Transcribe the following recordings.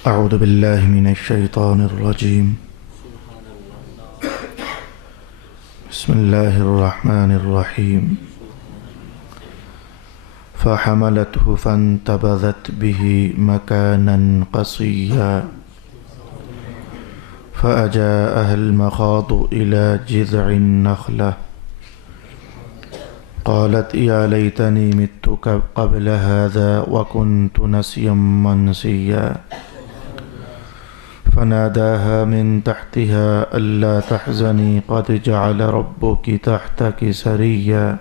أعوذ بالله من الشيطان الرجيم. بسم الله الرحمن الرحيم. فحملته فانتبذت به مكانا قصيا فأجاءها المخاض إلى جذع النخلة قالت يا ليتني مت قبل هذا وكنت نسيا منسيا فناداها من تحتها ألا تحزني قد جعل ربك تحتك سريا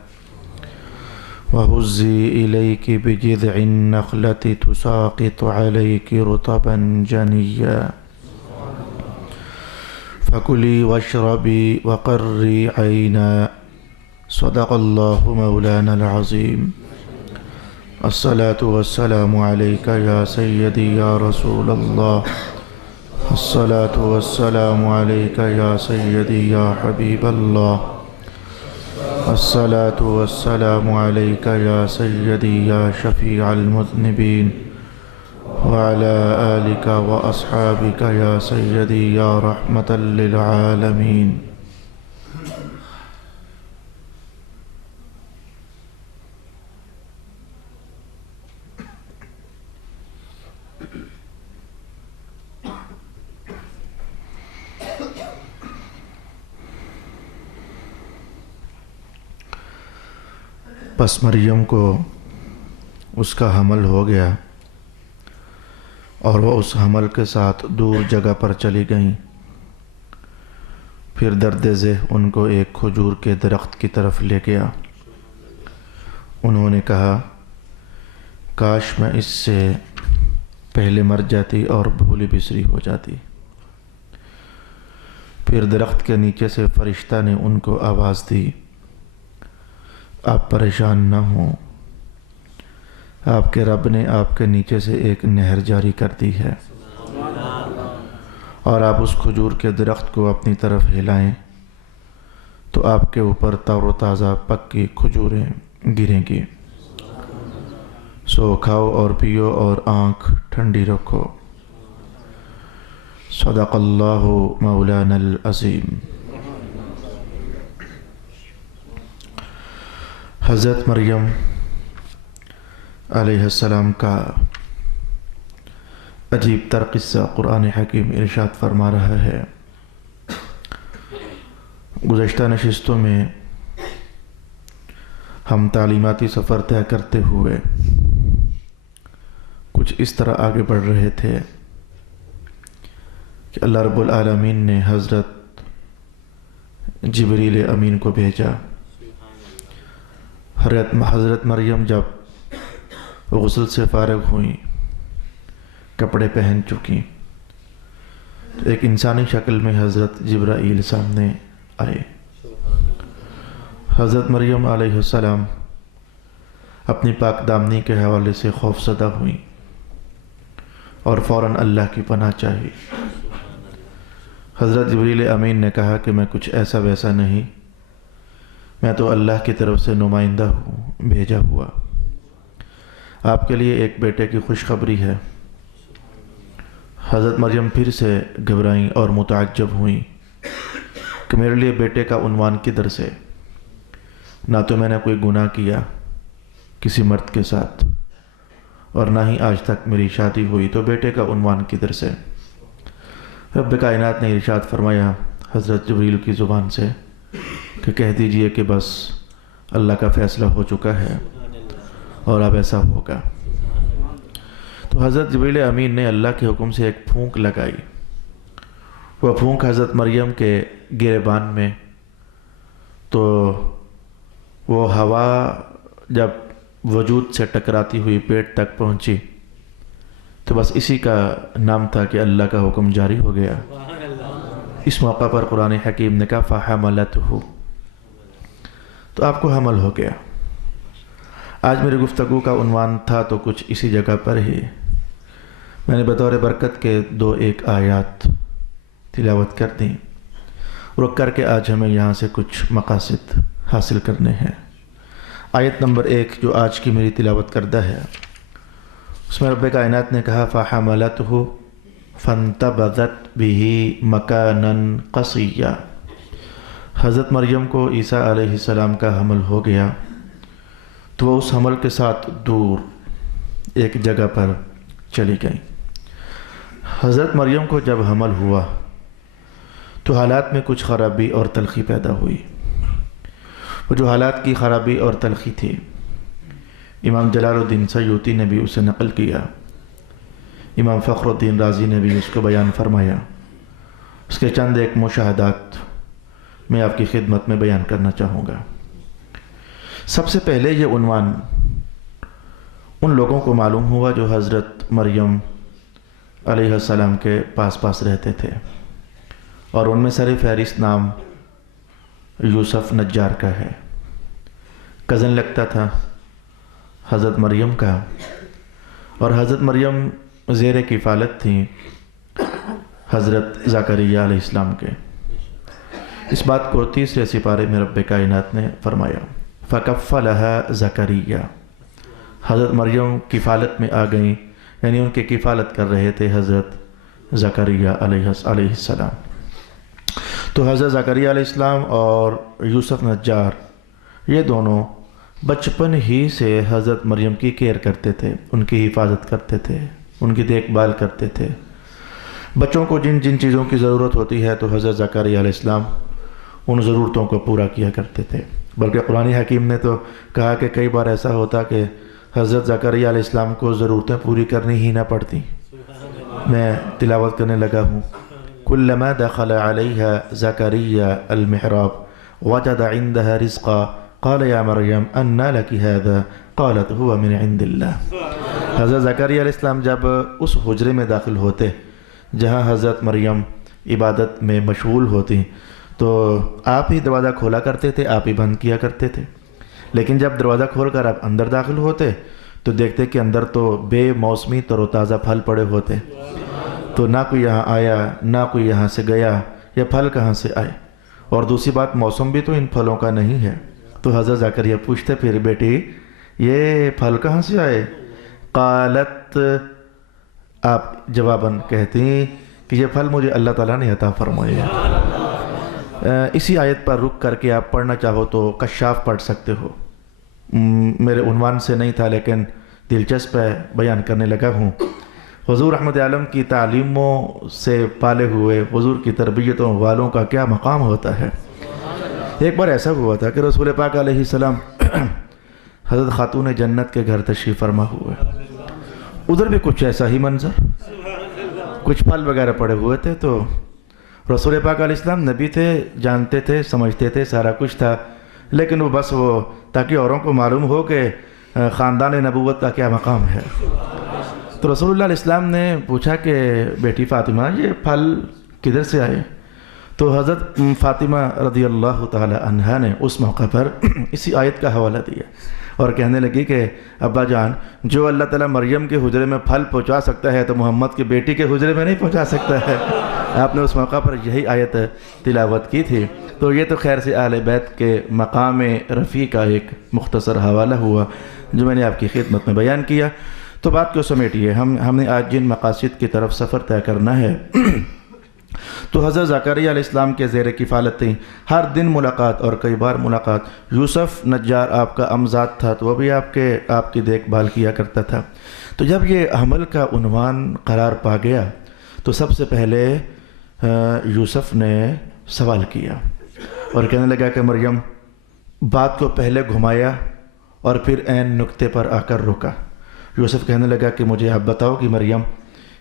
وهزي إليك بجذع النخلة تساقط عليك رطبا جنيا فكلي واشربي وقري عينا صدق الله مولانا العظيم. الصلاة والسلام عليك يا سيدي يا رسول الله. الصلاة والسلام عليك يا سيدي يا حبيب الله. الصلاة والسلام عليك يا سيدي يا شفيع المذنبين وعلى آلك وأصحابك يا سيدي يا رحمة للعالمين. پس مریم کو اس کا حمل ہو گیا اور وہ اس حمل کے ساتھ دور جگہ پر چلی گئیں. پھر درد ذہ ان کو ایک کھجور کے درخت کی طرف لے گیا. انہوں نے کہا کاش میں اس سے پہلے مر جاتی اور بھولی بسری ہو جاتی. پھر درخت کے نیچے سے فرشتہ نے ان کو آواز دی آپ پریشان نہ ہوں، آپ کے رب نے آپ کے نیچے سے ایک نہر جاری کر دی ہے اور آپ اس کھجور کے درخت کو اپنی طرف ہلائیں تو آپ کے اوپر تر و تازہ پکی کھجوریں گریں گی. سو کھاؤ اور پیو اور آنکھ ٹھنڈی رکھو. صدق اللہ مولانا العظیم. حضرت مریم علیہ السلام کا عجیب تر قصہ قرآن حکیم ارشاد فرما رہا ہے. گزشتہ نشستوں میں ہم تعلیماتی سفر طے کرتے ہوئے کچھ اس طرح آگے بڑھ رہے تھے کہ اللہ رب العالمین نے حضرت جبریل امین کو بھیجا. حضرت مریم جب غسل سے فارغ ہوئیں، کپڑے پہن چکی، تو ایک انسانی شکل میں حضرت جبرائیل سامنے آئے. حضرت مریم علیہ السلام اپنی پاک دامنی کے حوالے سے خوف زدہ ہوئیں اور فوراً اللہ کی پناہ چاہی. حضرت جبریل امین نے کہا کہ میں کچھ ایسا ویسا نہیں، میں تو اللہ کی طرف سے نمائندہ ہوں، بھیجا ہوا. آپ کے لیے ایک بیٹے کی خوشخبری ہے. حضرت مریم پھر سے گھبرائیں اور متعجب ہوئیں کہ میرے لیے بیٹے کا عنوان کدھر سے؟ نہ تو میں نے کوئی گناہ کیا کسی مرد کے ساتھ اور نہ ہی آج تک میری شادی ہوئی، تو بیٹے کا عنوان کدھر سے؟ رب کائنات نے ارشاد فرمایا حضرت جبریل کی زبان سے کہ کہہ دیجئے کہ بس اللہ کا فیصلہ ہو چکا ہے اور اب ایسا ہوگا. تو حضرت جبریل امین نے اللہ کے حکم سے ایک پھونک لگائی. وہ پھونک حضرت مریم کے گریبان میں، تو وہ ہوا جب وجود سے ٹکراتی ہوئی پیٹ تک پہنچی تو بس اسی کا نام تھا کہ اللہ کا حکم جاری ہو گیا. اس موقع پر قرآن حکیم نے کہا فَحَمَلَتْهُ، تو آپ کو حمل ہو گیا. آج میری گفتگو کا عنوان تھا تو کچھ اسی جگہ پر ہی میں نے بطور برکت کے 2-1 آیات تلاوت کر دیں. رک کر کے آج ہمیں یہاں سے کچھ مقاصد حاصل کرنے ہیں. آیت نمبر 1 جو آج کی میری تلاوت کردہ ہے، اس میں رب کائنات نے کہا فَحَمَلَتْهُ، فانتبذت به مکانا قصیا، حضرت مریم کو عیسیٰ علیہ السلام کا حمل ہو گیا تو وہ اس حمل کے ساتھ دور ایک جگہ پر چلی گئی۔ حضرت مریم کو جب حمل ہوا تو حالات میں کچھ خرابی اور تلخی پیدا ہوئی۔ وہ جو حالات کی خرابی اور تلخی تھی، امام جلال الدین سیوطی نے بھی اسے نقل کیا، امام فخر الدین رازی نے بھی اس کو بیان فرمایا۔ اس کے چند ایک مشاہدات میں آپ کی خدمت میں بیان کرنا چاہوں گا۔ سب سے پہلے یہ عنوان ان لوگوں کو معلوم ہوا جو حضرت مریم علیہ السلام کے پاس رہتے تھے، اور ان میں سر فہرست نام یوسف نجار کا ہے۔ کزن لگتا تھا حضرت مریم کا، اور حضرت مریم زیر کفالت تھیں حضرت زکریا علیہ السلام کے۔ اس بات کو 30 سپارے میں رب کائنات نے فرمایا، فَكَفَّلَهَا زکریا، حضرت مریم کفالت میں آ گئیں، یعنی ان کی کفالت کر رہے تھے حضرت زکریا علیہ السلام۔ تو حضرت زکریا علیہ السلام اور یوسف نجار یہ دونوں بچپن ہی سے حضرت مریم کی کیئر کرتے تھے، ان کی حفاظت کرتے تھے، ان کی دیکھ بھال کرتے تھے۔ بچوں کو جن جن چیزوں کی ضرورت ہوتی ہے تو حضرت زکریا علیہ السلام ان ضرورتوں کو پورا کیا کرتے تھے۔ بلکہ قرآن حکیم نے تو کہا کہ کئی بار ایسا ہوتا کہ حضرت زکریا علیہ السلام کو ضرورتیں پوری کرنی ہی نہ پڑتی۔ میں تلاوت کرنے لگا ہوں، کلما دخل علیہا زکریا المحراب وجد عندها رزقا قال یا مریم انا لک هذا قالت هو من عند اللہ۔ حضرت زکریا علیہ السلام جب اس حجرے میں داخل ہوتے جہاں حضرت مریم عبادت میں مشغول ہوتی تو آپ ہی دروازہ کھولا کرتے تھے، آپ ہی بند کیا کرتے تھے۔ لیکن جب دروازہ کھول کر آپ اندر داخل ہوتے تو دیکھتے کہ اندر تو بے موسمی تر و تازہ پھل پڑے ہوتے، تو نہ کوئی یہاں آیا نہ کوئی یہاں سے گیا، یہ پھل کہاں سے آئے؟ اور دوسری بات، موسم بھی تو ان پھلوں کا نہیں ہے۔ تو حضرت زکریا پوچھتے، پھر بیٹی یہ پھل کہاں سے آئے؟ قالت، آپ جواباً کہتی کہ یہ پھل مجھے اللہ تعالیٰ نے عطا فرمائے۔ اسی آیت پر رک کر کے آپ پڑھنا چاہو تو کشاف پڑھ سکتے ہو، میرے عنوان سے نہیں تھا لیکن دلچسپ ہے، بیان کرنے لگا ہوں۔ حضور رحمت عالم کی تعلیموں سے پالے ہوئے، حضور کی تربیتوں والوں کا کیا مقام ہوتا ہے۔ ایک بار ایسا ہوا تھا کہ رسول پاک علیہ السلام حضرت خاتون جنت کے گھر تشریف فرما ہوئے، ادھر بھی کچھ ایسا ہی منظر، کچھ پھل وغیرہ پڑے ہوئے تھے۔ تو رسول پاک علیہ السلام نبی تھے، جانتے تھے، سمجھتے تھے، سارا کچھ تھا، لیکن وہ بس وہ تاکہ اوروں کو معلوم ہو کہ خاندان نبوت کا کیا مقام ہے۔ تو رسول اللہ علیہ السلام نے پوچھا کہ بیٹی فاطمہ یہ پھل کدھر سے آئے؟ تو حضرت فاطمہ رضی اللہ تعالی عنہا نے اس موقع پر اسی آیت کا حوالہ دیا اور کہنے لگی کہ ابا جان، جو اللہ تعالیٰ مریم کے حجرے میں پھل پہنچا سکتا ہے تو محمد کی بیٹی کے حجرے میں نہیں پہنچا سکتا ہے۔ آپ نے اس موقع پر یہی آیت تلاوت کی تھی۔ تو یہ تو خیر سے اہل بیت کے مقام رفیع کا ایک مختصر حوالہ ہوا جو میں نے آپ کی خدمت میں بیان کیا۔ تو بات کو سمیٹیے، ہم نے آج جن مقاصد کی طرف سفر طے کرنا ہے تو حضرت زکریا علیہ السلام کے زیر کفالت تھیں، ہر دن ملاقات اور کئی بار ملاقات۔ یوسف نجار آپ کا امزاد تھا تو وہ بھی آپ کی دیکھ بھال کیا کرتا تھا۔ تو جب یہ حمل کا عنوان قرار پا گیا تو سب سے پہلے یوسف نے سوال کیا اور کہنے لگا کہ مریم، بات کو پہلے گھمایا اور پھر عین نقطے پر آ کر رکا۔ یوسف کہنے لگا کہ مجھے آپ بتاؤ کہ مریم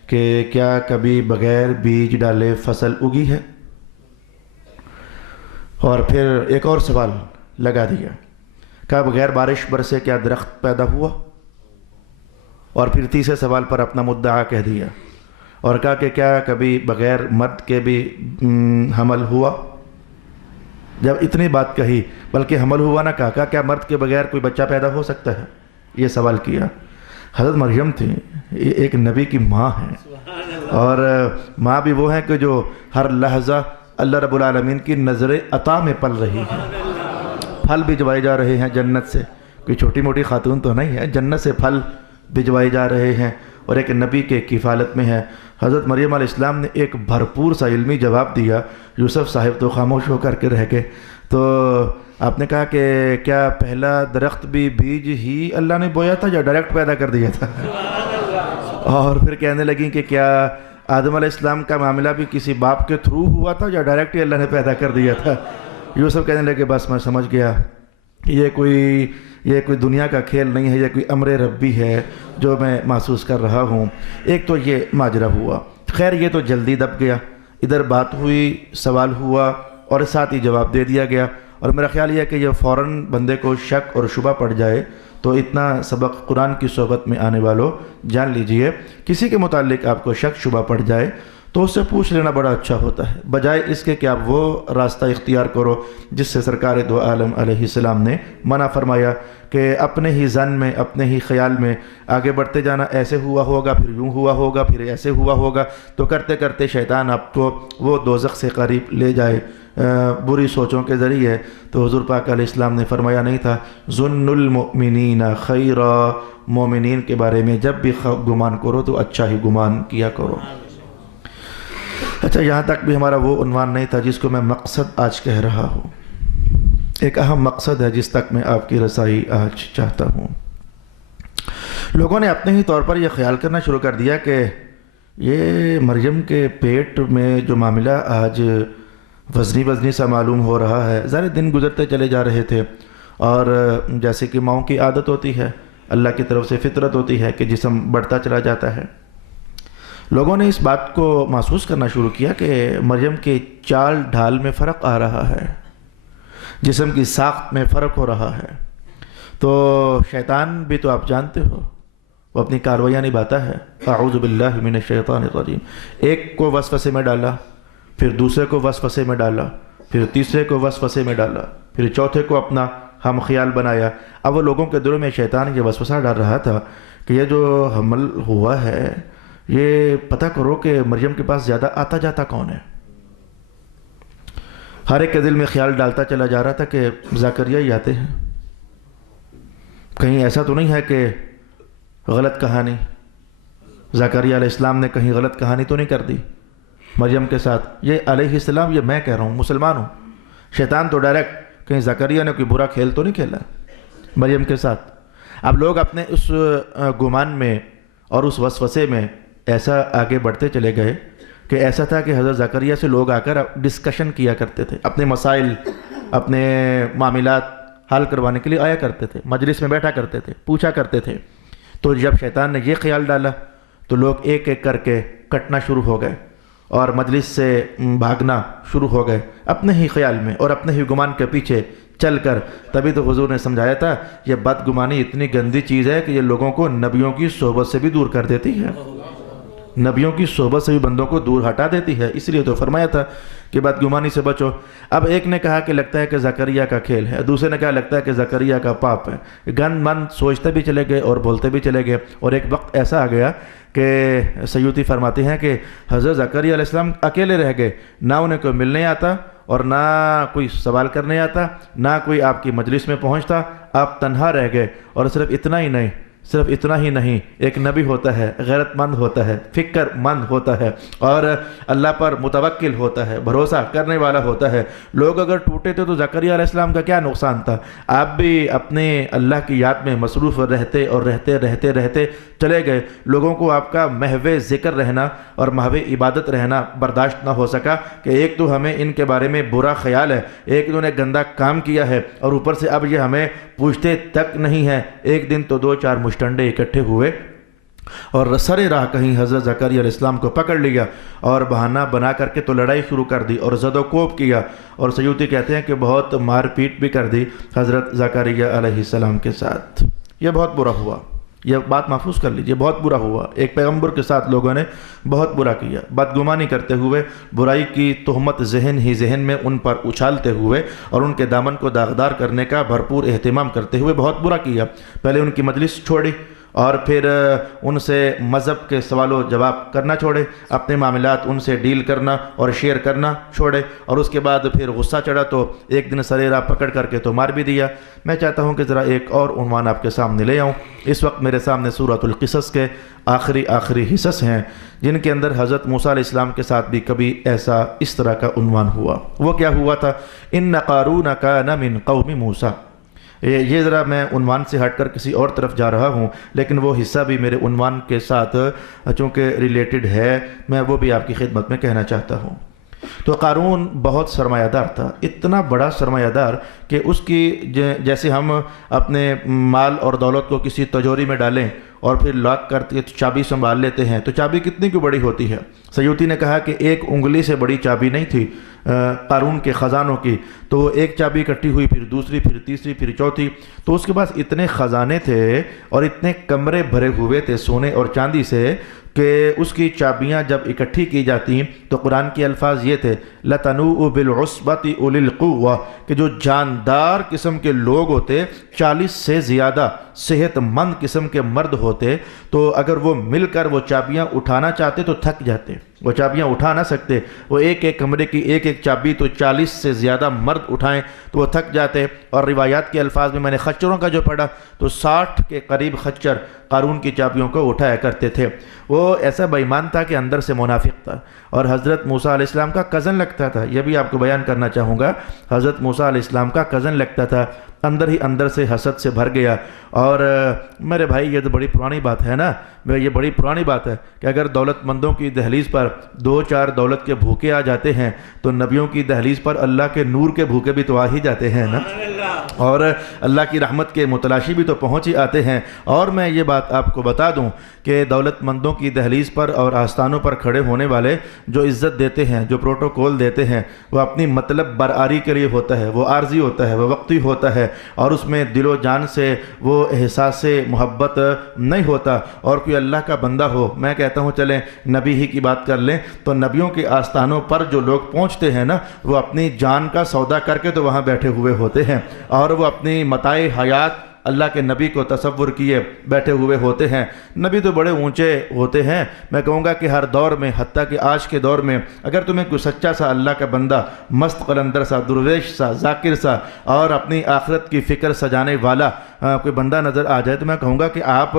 کہ کیا کبھی بغیر بیج ڈالے فصل اگی ہے؟ اور پھر ایک اور سوال لگا دیا، کیا بغیر بارش برسے کیا درخت پیدا ہوا؟ اور پھر تیسرے سوال پر اپنا مدعا کہہ دیا اور کہا کہ کیا کبھی بغیر مرد کے بھی حمل ہوا؟ جب اتنی بات کہی، بلکہ حمل ہوا نہ کہا، کیا مرد کے بغیر کوئی بچہ پیدا ہو سکتا ہے؟ یہ سوال کیا۔ حضرت مریم تھی، ایک نبی کی ماں ہیں، اور ماں بھی وہ ہیں کہ جو ہر لحظہ اللہ رب العالمین کی نظر عطا میں پل رہی ہے۔ پھل بھجوائے جا رہے ہیں جنت سے، کوئی چھوٹی موٹی خاتون تو نہیں ہے، جنت سے پھل بھجوائے جا رہے ہیں، اور ایک نبی کے کفالت میں ہے۔ حضرت مریم علیہ السلام نے ایک بھرپور سا علمی جواب دیا، یوسف صاحب تو خاموش ہو کر کے رہ گئے۔ تو آپ نے کہا کہ کیا پہلا درخت بھی بیج ہی اللہ نے بویا تھا یا ڈائریکٹ پیدا کر دیا تھا؟ اور پھر کہنے لگیں کہ کیا آدم علیہ السلام کا معاملہ بھی کسی باپ کے تھرو ہوا تھا یا ڈائریکٹ ہی اللہ نے پیدا کر دیا تھا؟ یوسف کہنے لگے بس میں سمجھ گیا، یہ کوئی دنیا کا کھیل نہیں ہے، یہ کوئی امر ربی ہے جو میں محسوس کر رہا ہوں۔ ایک تو یہ ماجرا ہوا، خیر یہ تو جلدی دب گیا، ادھر بات ہوئی، سوال ہوا اور ساتھ ہی جواب دے دیا گیا، اور میرا خیال یہ ہے کہ یہ فوراً بندے کو شک اور شبہ پڑ جائے تو اتنا سبق قرآن کی صحبت میں آنے والوں جان لیجئے، کسی کے متعلق آپ کو شک شبہ پڑ جائے تو اس سے پوچھ لینا بڑا اچھا ہوتا ہے، بجائے اس کے کہ آپ وہ راستہ اختیار کرو جس سے سرکار دو عالم علیہ السلام نے منع فرمایا کہ اپنے ہی ظن میں، اپنے ہی خیال میں آگے بڑھتے جانا، ایسے ہوا ہوگا، پھر یوں ہوا ہوگا، پھر ایسے ہوا ہوگا، تو کرتے کرتے شیطان آپ کو وہ دوزخ سے قریب لے جائے بری سوچوں کے ذریعے۔ تو حضور پاک علیہ السلام نے فرمایا نہیں تھا ظن المؤمنین خیرا، مومنین کے بارے میں جب بھی گمان کرو تو اچھا ہی گمان کیا کرو۔ اچھا، یہاں تک بھی ہمارا وہ عنوان نہیں تھا جس کو میں مقصد آج کہہ رہا ہوں، ایک اہم مقصد ہے جس تک میں آپ کی رسائی آج چاہتا ہوں۔ لوگوں نے اپنے ہی طور پر یہ خیال کرنا شروع کر دیا کہ یہ مریم کے پیٹ میں جو معاملہ آج وزنی سا معلوم ہو رہا ہے، ظاہر دن گزرتے چلے جا رہے تھے، اور جیسے کہ ماؤں کی عادت ہوتی ہے، اللہ کی طرف سے فطرت ہوتی ہے کہ جسم بڑھتا چلا جاتا ہے، لوگوں نے اس بات کو محسوس کرنا شروع کیا کہ مریم کے چال ڈھال میں فرق آ رہا ہے، جسم کی ساخت میں فرق ہو رہا ہے۔ تو شیطان بھی تو آپ جانتے ہو وہ اپنی کاروائیاں نبھاتا ہے، اعوذ باللہ من الشیطان الرجیم، ایک کو وسوسے میں ڈالا، پھر دوسرے کو وسوسے میں ڈالا، پھر تیسرے کو وسوسے میں ڈالا، پھر چوتھے کو اپنا ہم خیال بنایا۔ اب وہ لوگوں کے دلوں میں شیطان یہ وسوسہ ڈال رہا تھا کہ یہ جو حمل ہوا ہے یہ پتہ کرو کہ مریم کے پاس زیادہ آتا جاتا کون ہے۔ ہر ایک کے دل میں خیال ڈالتا چلا جا رہا تھا کہ زکریا ہی آتے ہیں، کہیں ایسا تو نہیں ہے کہ غلط کہانی، زکریا علیہ السلام نے کہیں غلط کہانی تو نہیں کر دی مریم کے ساتھ۔ یہ علیہ السلام، یہ میں کہہ رہا ہوں، مسلمان ہوں، شیطان تو ڈائریکٹ کہیں زکریا نے کوئی برا کھیل تو نہیں کھیلا مریم کے ساتھ۔ اب لوگ اپنے اس گمان میں اور اس وسوسے میں ایسا آگے بڑھتے چلے گئے کہ ایسا تھا کہ حضرت زکریا سے لوگ آ کر ڈسکشن کیا کرتے تھے، اپنے مسائل، اپنے معاملات حل کروانے کے لیے آیا کرتے تھے، مجلس میں بیٹھا کرتے تھے، پوچھا کرتے تھے۔ تو جب شیطان نے یہ خیال ڈالا تو لوگ ایک ایک کر کے کٹنا شروع ہو گئے اور مجلس سے بھاگنا شروع ہو گئے اپنے ہی خیال میں اور اپنے ہی گمان کے پیچھے چل کر۔ تبھی تو حضور نے سمجھایا تھا یہ بدگمانی اتنی گندی چیز ہے کہ یہ لوگوں کو نبیوں کی صحبت سے بھی دور کر دیتی ہے، نبیوں کی صحبت سے بھی بندوں کو دور ہٹا دیتی ہے، اس لیے تو فرمایا تھا کہ بدگمانی سے بچو۔ اب ایک نے کہا کہ لگتا ہے کہ زکریا کا کھیل ہے، دوسرے نے کہا لگتا ہے کہ زکریا کا پاپ ہے، گن من سوچتے بھی چلے گئے اور بولتے بھی چلے گئے، اور ایک وقت ایسا آ گیا کہ سیوطی فرماتے ہیں کہ حضرت زکریا علیہ السلام اکیلے رہ گئے، نہ انہیں کوئی ملنے آتا اور نہ کوئی سوال کرنے آتا، نہ کوئی آپ کی مجلس میں پہنچتا، آپ تنہا رہ گئے۔ اور صرف اتنا ہی نہیں، ایک نبی ہوتا ہے، غیرت مند ہوتا ہے، فکر مند ہوتا ہے، اور اللہ پر متوکل ہوتا ہے، بھروسہ کرنے والا ہوتا ہے۔ لوگ اگر ٹوٹے تھے تو زکریا علیہ السلام کا کیا نقصان تھا؟ آپ بھی اپنے اللہ کی یاد میں مصروف رہتے چلے گئے، لوگوں کو آپ کا محو ذکر رہنا اور محو عبادت رہنا برداشت نہ ہو سکا کہ ایک تو ہمیں ان کے بارے میں برا خیال ہے، ایک انہوں نے گندا کام کیا ہے، اور اوپر سے اب یہ ہمیں پوچھتے تک نہیں ہے۔ ایک دن تو 2-4 مشٹنڈے اکٹھے ہوئے اور سر راہ کہیں حضرت زکریا علیہ السلام کو پکڑ لیا اور بہانہ بنا کر کے تو لڑائی شروع کر دی اور زد و کوب کیا، اور سیوطی کہتے ہیں کہ بہت مار پیٹ بھی کر دی حضرت زکریا علیہ السلام کے ساتھ۔ یہ بہت برا ہوا، یہ بات محفوظ کر لیجئے، بہت برا ہوا۔ ایک پیغمبر کے ساتھ لوگوں نے بہت برا کیا، بدگمانی کرتے ہوئے، برائی کی تہمت ذہن میں ان پر اچھالتے ہوئے اور ان کے دامن کو داغدار کرنے کا بھرپور اہتمام کرتے ہوئے بہت برا کیا۔ پہلے ان کی مجلس چھوڑی، اور پھر ان سے مذہب کے سوال و جواب کرنا چھوڑے، اپنے معاملات ان سے ڈیل کرنا اور شیئر کرنا چھوڑے، اور اس کے بعد پھر غصہ چڑھا تو ایک دن سرے راہ پکڑ کر کے تو مار بھی دیا۔ میں چاہتا ہوں کہ ذرا ایک اور عنوان آپ کے سامنے لے آؤں۔ اس وقت میرے سامنے سورۃ القصص کے آخری حصص ہیں، جن کے اندر حضرت موسیٰ علیہ السلام کے ساتھ بھی کبھی ایسا اس طرح کا عنوان ہوا۔ وہ کیا ہوا تھا؟ ان قارون کان من قوم موسیٰ۔ یہ ذرا میں عنوان سے ہٹ کر کسی اور طرف جا رہا ہوں، لیکن وہ حصہ بھی میرے عنوان کے ساتھ چونکہ ریلیٹڈ ہے، میں وہ بھی آپ کی خدمت میں کہنا چاہتا ہوں۔ تو قارون بہت سرمایہ دار تھا، اتنا بڑا سرمایہ دار کہ اس کی جیسے ہم اپنے مال اور دولت کو کسی تجوری میں ڈالیں اور پھر لاک کر کے چابی سنبھال لیتے ہیں، تو چابی کتنی کی بڑی ہوتی ہے؟ سیوطی نے کہا کہ ایک انگلی سے بڑی چابی نہیں تھی قارون کے خزانوں کی، تو ایک چابی کٹی ہوئی، پھر دوسری، پھر تیسری، پھر چوتھی، تو اس کے پاس اتنے خزانے تھے اور اتنے کمرے بھرے ہوئے تھے سونے اور چاندی سے کہ اس کی چابیاں جب اکٹھی کی جاتی تو قرآن کے الفاظ یہ تھے لَتَنُوءُ بِالْعُصْبَةِ أُولِي الْقُوَّةِ کہ جو جاندار قسم کے لوگ ہوتے، 40 سے زیادہ صحت مند قسم کے مرد ہوتے، تو اگر وہ مل کر وہ چابیاں اٹھانا چاہتے تو تھک جاتے، وہ چابیاں اٹھا نہ سکتے۔ وہ ایک ایک کمرے کی ایک ایک چابی تو 40 سے زیادہ مرد اٹھائیں تو وہ تھک جاتے۔ اور روایات کے الفاظ میں نے خچروں کا جو پڑھا تو 60 کے قریب خچر قارون کی چابیوں کو اٹھایا کرتے تھے۔ وہ ایسا بے ایمان تھا کہ اندر سے منافق تھا، اور حضرت موسیٰ علیہ السلام کا کزن لگتا تھا۔ یہ بھی آپ کو بیان کرنا چاہوں گا، حضرت موسیٰ علیہ السلام کا کزن لگتا تھا، اندر ہی اندر سے حسد سے بھر گیا۔ اور میرے بھائی یہ تو بڑی پرانی بات ہے نا، یہ بڑی پرانی بات ہے کہ اگر دولت مندوں کی دہلیز پر 2-4 دولت کے بھوکے آ جاتے ہیں تو نبیوں کی دہلیز پر اللہ کے نور کے بھوکے بھی تو آ ہی جاتے ہیں نا، اور اللہ کی رحمت کے متلاشی بھی تو پہنچ ہی آتے ہیں۔ اور میں یہ بات آپ کو بتا دوں کہ دولت مندوں کی دہلیز پر اور آستانوں پر کھڑے ہونے والے جو عزت دیتے ہیں، جو پروٹوکول دیتے ہیں، وہ اپنی مطلب برآری کے لیے ہوتا ہے، وہ عارضی ہوتا ہے، وہ وقتی ہوتا ہے، اور اس میں دل و جان سے وہ احساس محبت نہیں ہوتا۔ اور کوئی اللہ کا بندہ ہو، میں کہتا ہوں چلیں نبی ہی کی بات کر لیں، تو نبیوں کے آستانوں پر جو لوگ پہنچتے ہیں نا، وہ اپنی جان کا سودا کر کے تو وہاں بیٹھے ہوئے ہوتے ہیں، اور وہ اپنی متاع حیات اللہ کے نبی کو تصور کیے بیٹھے ہوئے ہوتے ہیں۔ نبی تو بڑے اونچے ہوتے ہیں، میں کہوں گا کہ ہر دور میں، حتیٰ کہ آج کے دور میں اگر تمہیں کوئی سچا سا اللہ کا بندہ، مست قلندر سا، درویش سا، ذاکر سا، اور اپنی آخرت کی فکر سجانے والا کوئی بندہ نظر آ جائے تو میں کہوں گا کہ آپ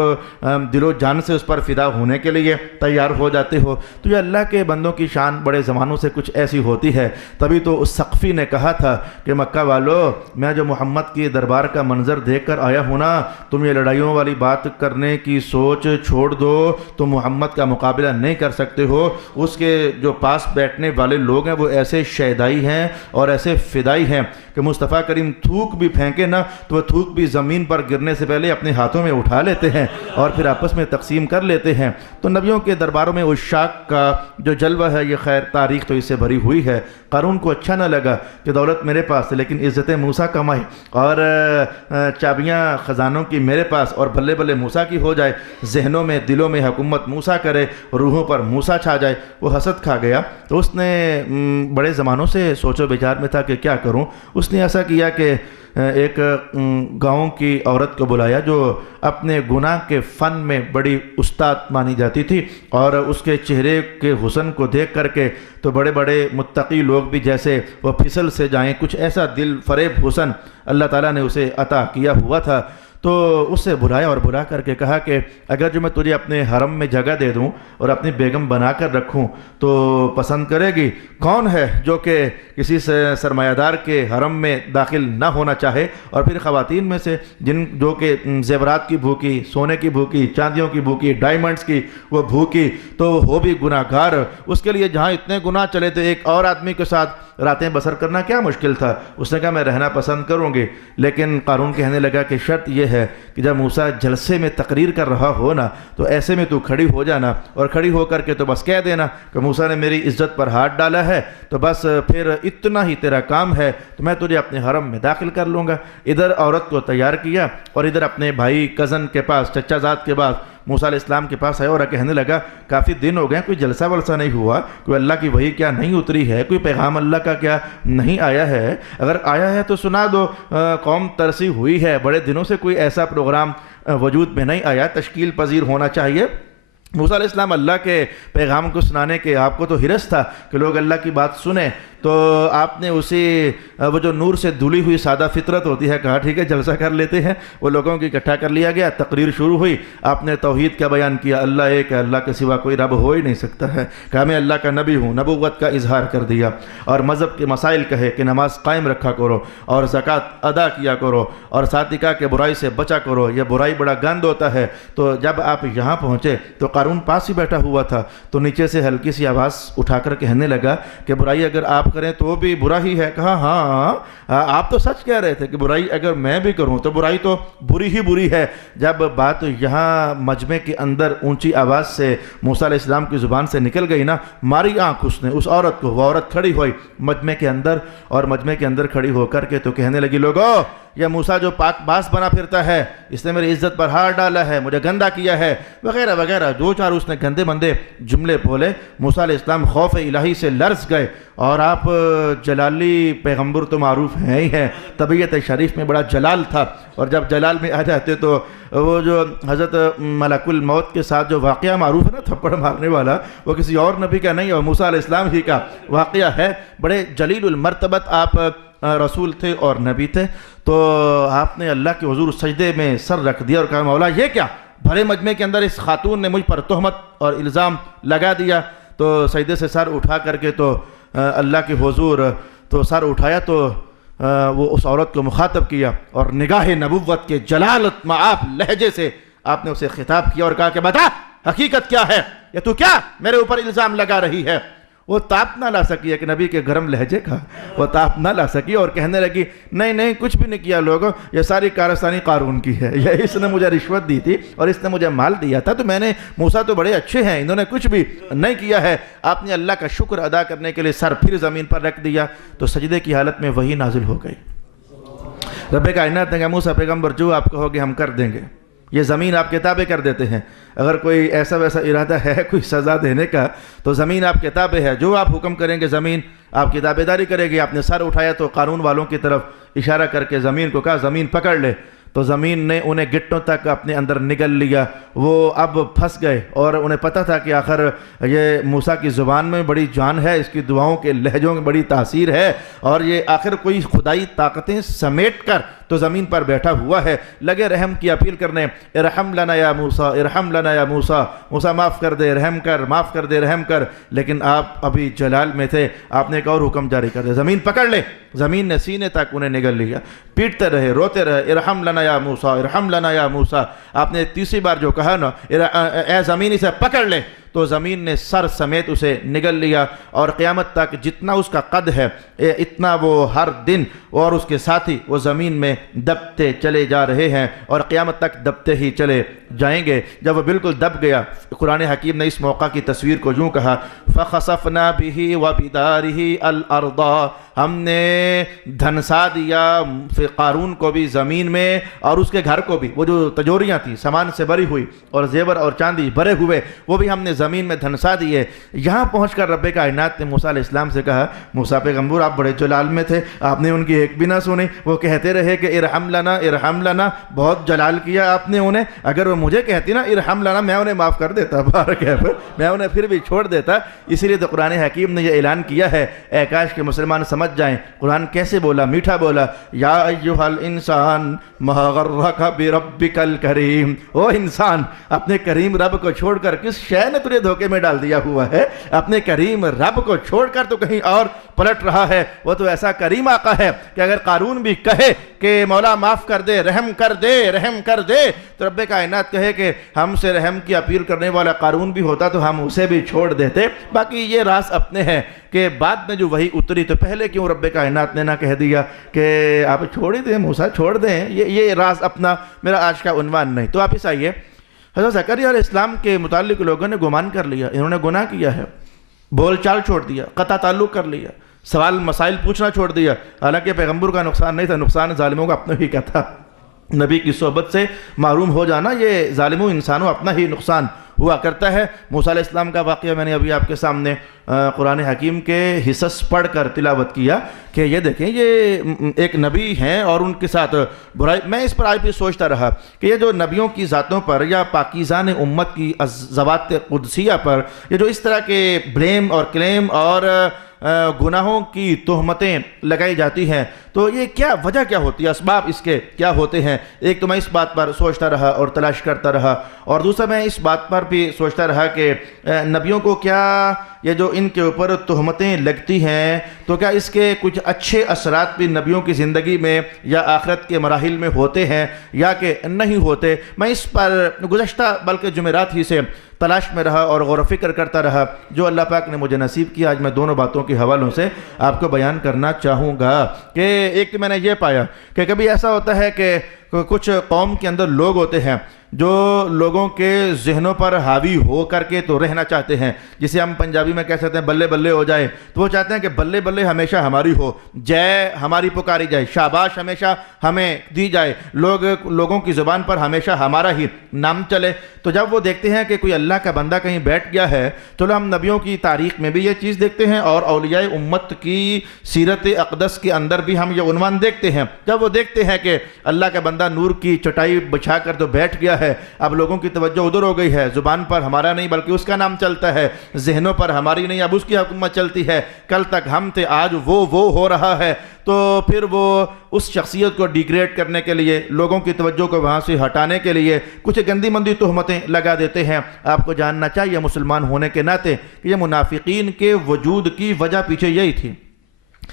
دل و جان سے اس پر فدا ہونے کے لیے تیار ہو جاتے ہو۔ تو یہ اللہ کے بندوں کی شان بڑے زمانوں سے کچھ ایسی ہوتی ہے۔ تبھی تو اس سقفی نے کہا تھا کہ مکہ والو، میں جو محمد کی دربار کا منظر دیکھ کر آیا ہوں نا، تم یہ لڑائیوں والی بات کرنے کی سوچ چھوڑ دو، تم محمد کا مقابلہ نہیں کر سکتے ہو۔ اس کے جو پاس بیٹھنے والے لوگ ہیں وہ ایسے شیدائی ہیں اور ایسے فدائی ہیں کہ مصطفیٰ کریم تھوک بھی پھینکے نا تو وہ تھوک بھی زمین پر گرنے سے پہلے اپنے ہاتھوں میں اٹھا لیتے ہیں اور پھر آپس میں تقسیم کر لیتے ہیں۔ تو نبیوں کے درباروں میں عشاق کا جو جلوہ ہے، یہ خیر تاریخ تو اس سے بھری ہوئی ہے۔ قارون کو اچھا نہ لگا کہ دولت میرے پاس ہے لیکن عزت موسیٰ کمائے اور چابیاں خزانوں کی میرے پاس اور بھلے بھلے موسیٰ کی ہو جائے، ذہنوں میں دلوں میں حکومت موسیٰ کرے، روحوں پر موسیٰ چھا جائے۔ وہ حسد کھا گیا تو اس نے بڑے زمانوں سے سوچ و بچار میں تھا کہ کیا کروں۔ اس نے ایسا کیا کہ ایک گاؤں کی عورت کو بلایا جو اپنے گناہ کے فن میں بڑی استاد مانی جاتی تھی، اور اس کے چہرے کے حسن کو دیکھ کر کے تو بڑے بڑے متقی لوگ بھی جیسے وہ پھسل سے جائیں، کچھ ایسا دل فریب حسن اللہ تعالیٰ نے اسے عطا کیا ہوا تھا۔ تو اس سے بلایا اور بلا کر کے کہا کہ اگر جو میں تجھے اپنے حرم میں جگہ دے دوں اور اپنی بیگم بنا کر رکھوں تو پسند کرے گی؟ کون ہے جو کہ کسی سرمایہ دار کے حرم میں داخل نہ ہونا چاہے؟ اور پھر خواتین میں سے جو کہ زیورات کی بھوکی، سونے کی بھوکی، چاندیوں کی بھوکی، ڈائمنڈز کی وہ بھوکی، تو ہو بھی گناہ گار، اس کے لیے جہاں اتنے گناہ چلے تھے ایک اور آدمی کے ساتھ راتیں بسر کرنا کیا مشکل تھا۔ اس نے کہا میں رہنا پسند کروں گی، لیکن قارون کہنے لگا کہ شرط یہ ہے کہ جب موسیٰ جلسے میں تقریر کر رہا ہو نا تو ایسے میں تو کھڑی ہو جانا، اور کھڑی ہو کر کے تو بس کہہ دینا کہ موسیٰ نے میری عزت پر ہاتھ ڈالا ہے، تو بس پھر اتنا ہی تیرا کام ہے، تو میں تجھے اپنے حرم میں داخل کر لوں گا۔ ادھر عورت کو تیار کیا اور ادھر اپنے بھائی کزن کے پاس، چچا زاد کے پاس موسیٰ علیہ السلام کے پاس آیا اور کہنے لگا کافی دن ہو گئے، کوئی جلسہ ولسہ نہیں ہوا، کوئی اللہ کی وحی کیا نہیں اتری ہے، کوئی پیغام اللہ کا کیا نہیں آیا ہے؟ اگر آیا ہے تو سنا دو، قوم ترسی ہوئی ہے، بڑے دنوں سے کوئی ایسا پروگرام وجود میں نہیں آیا، تشکیل پذیر ہونا چاہیے۔ موسیٰ علیہ السلام اللہ کے پیغام کو سنانے کے آپ کو تو حرص تھا کہ لوگ اللہ کی بات سنیں، تو آپ نے اسی وہ جو نور سے دھلی ہوئی سادہ فطرت ہوتی ہے، کہا ٹھیک ہے جلسہ کر لیتے ہیں۔ وہ لوگوں کی اکٹھا کر لیا گیا، تقریر شروع ہوئی، آپ نے توحید کا بیان کیا، اللہ ایک ہے، اللہ کے سوا کوئی رب ہو ہی نہیں سکتا ہے، کہا میں اللہ کا نبی ہوں، نبوت کا اظہار کر دیا، اور مذہب کے مسائل کہے کہ نماز قائم رکھا کرو اور زکوٰۃ ادا کیا کرو، اور ساتھ ہی کہا کہ برائی سے بچا کرو، یہ برائی بڑا گند ہوتا ہے۔ تو جب آپ یہاں پہنچے تو قارون پاس ہی بیٹھا ہوا تھا، تو نیچے سے ہلکی سی آواز اٹھا کر کہنے لگا کہ برائی اگر آپ کریں تو بھی برا ہی ہے۔ کہا ہاں آپ تو سچ کہہ رہے تھے کہ برائی اگر میں بھی کروں تو برائی تو بری ہی بری ہے۔ جب بات یہاں مجمع کے اندر اونچی آواز سے موسیٰ علیہ السلام کی زبان سے نکل گئی نا، ماری آنکھ اس نے اس عورت کو، وہ عورت کھڑی ہوئی مجمع کے اندر، اور مجمع کے اندر کھڑی ہو کر کے تو کہنے لگی لوگو، یہ موسیٰ جو پاک باز بنا پھرتا ہے، اس نے میری عزت پر ہاتھ ڈالا ہے، مجھے گندا کیا ہے، وغیرہ وغیرہ دو چار اس نے گندے مندے جملے بولے۔ موسیٰ علیہ السلام خوف الہی سے لرز گئے، اور آپ جلالی پیغمبر تو معروف ہیں ہی ہیں، طبیعت شریف میں بڑا جلال تھا، اور جب جلال میں آ جاتے تو وہ جو حضرت ملک الموت کے ساتھ جو واقعہ معروف ہے نا تھپڑ مارنے والا، وہ کسی اور نبی کا نہیں اور موسیٰ علیہ السلام ہی کا واقعہ ہے۔ بڑے جلیل المرتبت آپ رسول تھے اور نبی تھے، تو آپ نے اللہ کے حضور سجدے میں سر رکھ دیا اور کہا مولا یہ کیا، بھرے مجمع کے اندر اس خاتون نے مجھ پر تہمت اور الزام لگا دیا۔ تو سجدے سے سر اٹھا کر کے تو اللہ کے حضور تو سر اٹھایا تو وہ اس عورت کو مخاطب کیا، اور نگاہ نبوت کے جلالت معاف لہجے سے آپ نے اسے خطاب کیا اور کہا کہ بتا حقیقت کیا ہے، یا تو کیا میرے اوپر الزام لگا رہی ہے۔ وہ تاپ نہ لا سکی، ایک نبی کے گرم لہجے کا وہ تاپ نہ لا سکی، اور کہنے لگی نہیں نہیں کچھ بھی نہیں کیا لوگوں، یہ ساری کارستانی قارون کی ہے، یہ اس نے مجھے رشوت دی تھی اور اس نے مجھے مال دیا تھا، تو میں نے موسیٰ تو بڑے اچھے ہیں، انہوں نے کچھ بھی نہیں کیا ہے۔ آپ نے اللہ کا شکر ادا کرنے کے لیے سر پھر زمین پر رکھ دیا، تو سجدے کی حالت میں وحی نازل ہو گئی۔ رب کائنات نے کہا موسیٰ پیغمبر جو آپ کہو گے ہم کر دیں گے، یہ زمین آپ کتابیں کر دیتے ہیں، اگر کوئی ایسا ویسا ارادہ ہے کوئی سزا دینے کا تو زمین آپ کتابیں ہے، جو آپ حکم کریں گے زمین آپ کی تابعداری کرے گی۔ آپ نے سر اٹھایا تو قارون والوں کی طرف اشارہ کر کے زمین کو کہا زمین پکڑ لے، تو زمین نے انہیں گٹوں تک اپنے اندر نگل لیا، وہ اب پھنس گئے، اور انہیں پتہ تھا کہ آخر یہ موسیٰ کی زبان میں بڑی جان ہے، اس کی دعاؤں کے لہجوں میں بڑی تاثیر ہے، اور یہ آخر کوئی خدائی طاقتیں سمیٹ کر تو زمین پر بیٹھا ہوا ہے، لگے رحم کی اپیل کرنے، ارحم لنا یا موسیٰ، ارحم لنا یا موسیٰ، موسیٰ معاف کر دے، رحم کر، معاف کر دے، رحم کر۔ لیکن آپ ابھی جلال میں تھے، آپ نے ایک اور حکم جاری کر دیا، زمین پکڑ لے۔ زمین نے سینے تک انہیں نگل لیا، پیٹتے رہے، روتے رہے، ارحم لنا یا موسیٰ، ارحم لنا یا موسیٰ۔ آپ نے تیسری بار جو کہا نا اے زمین اسے پکڑ لے، تو زمین نے سر سمیت اسے نگل لیا، اور قیامت تک جتنا اس کا قد ہے اتنا وہ ہر دن اور اس کے ساتھی وہ زمین میں دبتے چلے جا رہے ہیں، اور قیامت تک دبتے ہی چلے جائیں گے۔ جب وہ بالکل دب گیا، قرآن حکیم نے اس موقع کی تصویر کو یوں کہا فَخَسَفْنَا بِهِ وَبِدَارِهِ الْأَرْضَ، ہم نے دھنسا دیا قارون کو بھی زمین میں اور اس کے گھر کو بھی، وہ جو تجوریاں تھیں سامان سے بھری ہوئی اور زیور اور چاندی بھرے ہوئے، وہ بھی ہم نے زمین میں دھنسا دیے۔ یہاں پہنچ کر رب کائنات نے موسیٰ علیہ السلام سے کہا موسیٰ پیغمبر آپ بڑے جلال میں تھے، آپ نے ان کی ایک بھی نہ سنی، وہ کہتے رہے کہ ارحم لنا ارحم لنا، بہت جلال کیا آپ نے انہیں، اگر وہ مجھے کہتی نا ارحم لنا میں انہیں معاف کر دیتا، میں انہیں پھر بھی چھوڑ دیتا۔ اسی لیے تو قرآن حکیم نے یہ اعلان کیا ہے، اے کاش کے مسلمان سمجھ جائیں قرآن کیسے بولا، میٹھا بولا، یا ایھا الانسان ما غرک بربک الکریم، او انسان اپنے کریم رب کو چھوڑ کر کس شے نے تجھے دھوکے میں ڈال دیا ہوا ہے، اپنے کریم رب کو چھوڑ کر تو کہیں اور پلٹ رہا ہے۔ وہ تو ایسا کریم آقا ہے کہ اگر قارون بھی کہے کہ مولا معاف کر دے، رحم کر دے، رحم کر دے، تو رب کائنات کہے کہ ہم سے رحم کی اپیل کرنے والا قارون بھی ہوتا تو ہم اسے بھی چھوڑ دیتے۔ باقی یہ راز اپنے ہیں کہ بعد میں جو وحی اتری تو پہلے کیوں رب کائنات نے نہ کہہ دیا کہ آپ چھوڑ ہی دیں موسیٰ، چھوڑ دیں، یہ راز اپنا میرا آج کا عنوان نہیں۔ تو آپ اس آئیے، حضرت زکریا علیہ السلام کے متعلق لوگوں نے گمان کر لیا انہوں نے گناہ کیا ہے، بول چال چھوڑ دیا، قطع تعلق کر لیا، سوال مسائل پوچھنا چھوڑ دیا، حالانکہ پیغمبر کا نقصان نہیں تھا، نقصان ظالموں کا اپنا ہی کا تھا۔ نبی کی صحبت سے محروم ہو جانا یہ ظالموں انسانوں اپنا ہی نقصان ہوا کرتا ہے۔ موسیٰ علیہ السلام کا واقعہ میں نے ابھی آپ کے سامنے قرآن حکیم کے حصص پڑھ کر تلاوت کیا کہ یہ دیکھیں یہ ایک نبی ہیں اور ان کے ساتھ برائی۔ میں اس پر آج بھی سوچتا رہا کہ یہ جو نبیوں کی ذاتوں پر یا پاکیزان امت کی ذوات قدسیہ پر یہ جو اس طرح کے بلیم اور کلیم اور گناہوں کی تہمتیں لگائی جاتی ہیں، تو یہ کیا وجہ کیا ہوتی ہے، اسباب اس کے کیا ہوتے ہیں؟ ایک تو میں اس بات پر سوچتا رہا اور تلاش کرتا رہا، اور دوسرا میں اس بات پر بھی سوچتا رہا کہ نبیوں کو کیا یہ جو ان کے اوپر تہمتیں لگتی ہیں تو کیا اس کے کچھ اچھے اثرات بھی نبیوں کی زندگی میں یا آخرت کے مراحل میں ہوتے ہیں یا کہ نہیں ہوتے؟ میں اس پر گزشتہ بلکہ جمعرات ہی سے تلاش میں رہا اور غور و فکر کرتا رہا۔ جو اللہ پاک نے مجھے نصیب کیا، آج میں دونوں باتوں کے حوالوں سے آپ کو بیان کرنا چاہوں گا۔ کہ ایک میں نے یہ پایا کہ کبھی ایسا ہوتا ہے کہ کچھ قوم کے اندر لوگ ہوتے ہیں جو لوگوں کے ذہنوں پر حاوی ہو کر کے تو رہنا چاہتے ہیں، جسے ہم پنجابی میں کہہ سکتے ہیں بلے بلے ہو جائے، تو وہ چاہتے ہیں کہ بلے بلے ہمیشہ ہماری ہو، جے ہماری پکاری جائے، شاباش ہمیشہ ہمیں دی جائے، لوگوں کی زبان پر ہمیشہ ہمارا ہی نام چلے۔ تو جب وہ دیکھتے ہیں کہ کوئی اللہ کا بندہ کہیں بیٹھ گیا ہے، چلو ہم نبیوں کی تاریخ میں بھی یہ چیز دیکھتے ہیں اور اولیاء امت کی سیرت اقدس کے اندر بھی ہم یہ عنوان دیکھتے ہیں، جب وہ دیکھتے ہیں کہ اللہ کا بندہ نور کی چٹائی بچھا کر تو بیٹھ گیا ہے، اب لوگوں کی توجہ ادھر ہو گئی ہے، زبان پر ہمارا نہیں بلکہ اس کا نام چلتا ہے، ذہنوں پر ہماری نہیں اب اس کی حکومت چلتی ہے، کل تک ہم تھے آج وہ ہو رہا ہے، تو پھر وہ اس شخصیت کو ڈیگریڈ کرنے کے لیے، لوگوں کی توجہ کو وہاں سے ہٹانے کے لیے کچھ گندی مندی تہمتیں لگا دیتے ہیں۔ آپ کو جاننا چاہیے مسلمان ہونے کے ناطے کہ یہ منافقین کے وجود کی وجہ پیچھے یہی تھی۔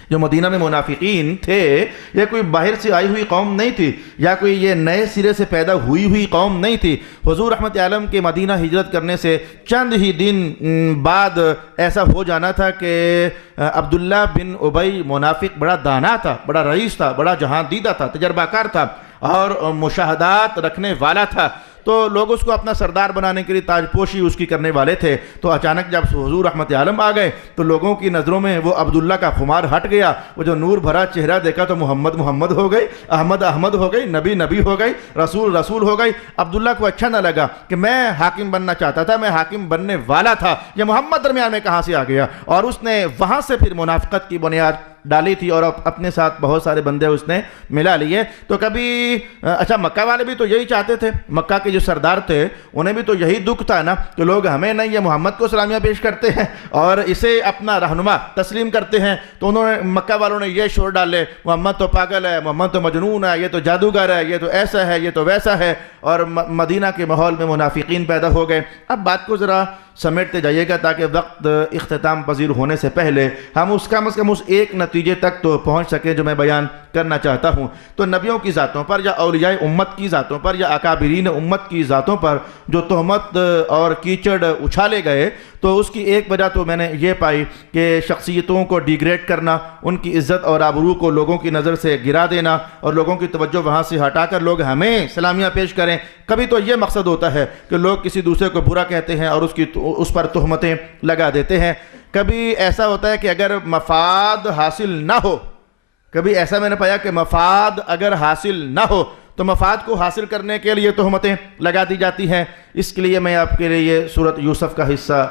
جو مدینہ میں منافقین تھے یہ کوئی باہر سے آئی ہوئی قوم نہیں تھی یا کوئی یہ نئے سرے سے پیدا ہوئی قوم نہیں تھی۔ حضور رحمت عالم کے مدینہ ہجرت کرنے سے چند ہی دن بعد ایسا ہو جانا تھا کہ عبداللہ بن ابی منافق بڑا دانا تھا، بڑا رئیس تھا، بڑا جہاں دیدہ تھا، تجربہ کار تھا اور مشاہدات رکھنے والا تھا، تو لوگ اس کو اپنا سردار بنانے کے لیے تاج پوشی اس کی کرنے والے تھے۔ تو اچانک جب حضور رحمت عالم آ گئے تو لوگوں کی نظروں میں وہ عبداللہ کا خمار ہٹ گیا، وہ جو نور بھرا چہرہ دیکھا تو محمد ہو گئی، احمد ہو گئی، نبی ہو گئی، رسول ہو گئی۔ عبداللہ کو اچھا نہ لگا کہ میں حاکم بننا چاہتا تھا، میں حاکم بننے والا تھا، یہ محمد درمیان میں کہاں سے آ گیا؟ اور اس نے وہاں سے پھر منافقت کی بنیاد ڈالی تھی اور اپنے ساتھ بہت سارے بندے اس نے ملا لیے۔ تو کبھی اچھا مکہ والے بھی تو یہی چاہتے تھے، مکہ کے جو سردار تھے انہیں بھی تو یہی دکھ تھا نا کہ لوگ ہمیں نہیں یہ محمد کو سلامیہ پیش کرتے ہیں اور اسے اپنا رہنما تسلیم کرتے ہیں، تو انہوں نے مکہ والوں نے یہ شور ڈالے محمد تو پاگل ہے، محمد تو مجنون ہے، یہ تو جادوگر ہے، یہ تو ایسا ہے، یہ تو ویسا ہے، اور مدینہ کے ماحول میں منافقین پیدا ہو گئے۔ اب بات کو ذرا سمیٹتے جائیے گا تاکہ وقت اختتام پذیر ہونے سے پہلے ہم اس کم از کم اس ایک نتیجے تک تو پہنچ سکیں جو میں بیان کرنا چاہتا ہوں۔ تو نبیوں کی ذاتوں پر یا اولیاء امت کی ذاتوں پر یا اکابرین امت کی ذاتوں پر جو تہمت اور کیچڑ اچھالے گئے، تو اس کی ایک وجہ تو میں نے یہ پائی کہ شخصیتوں کو ڈیگریڈ کرنا، ان کی عزت اور آبرو کو لوگوں کی نظر سے گرا دینا اور لوگوں کی توجہ وہاں سے ہٹا کر لوگ ہمیں سلامیہ پیش کریں۔ کبھی تو یہ مقصد ہوتا ہے کہ لوگ کسی دوسرے کو برا کہتے ہیں اور اس پر تہمتیں لگا دیتے ہیں۔ کبھی ایسا ہوتا ہے کہ اگر مفاد حاصل نہ ہو، کبھی ایسا میں نے پایا کہ مفاد اگر حاصل نہ ہو تو مفاد کو حاصل کرنے کے لیے تہمتیں لگا دی جاتی ہیں۔ اس کے لیے میں آپ کے لیے سورۃ یوسف کا حصہ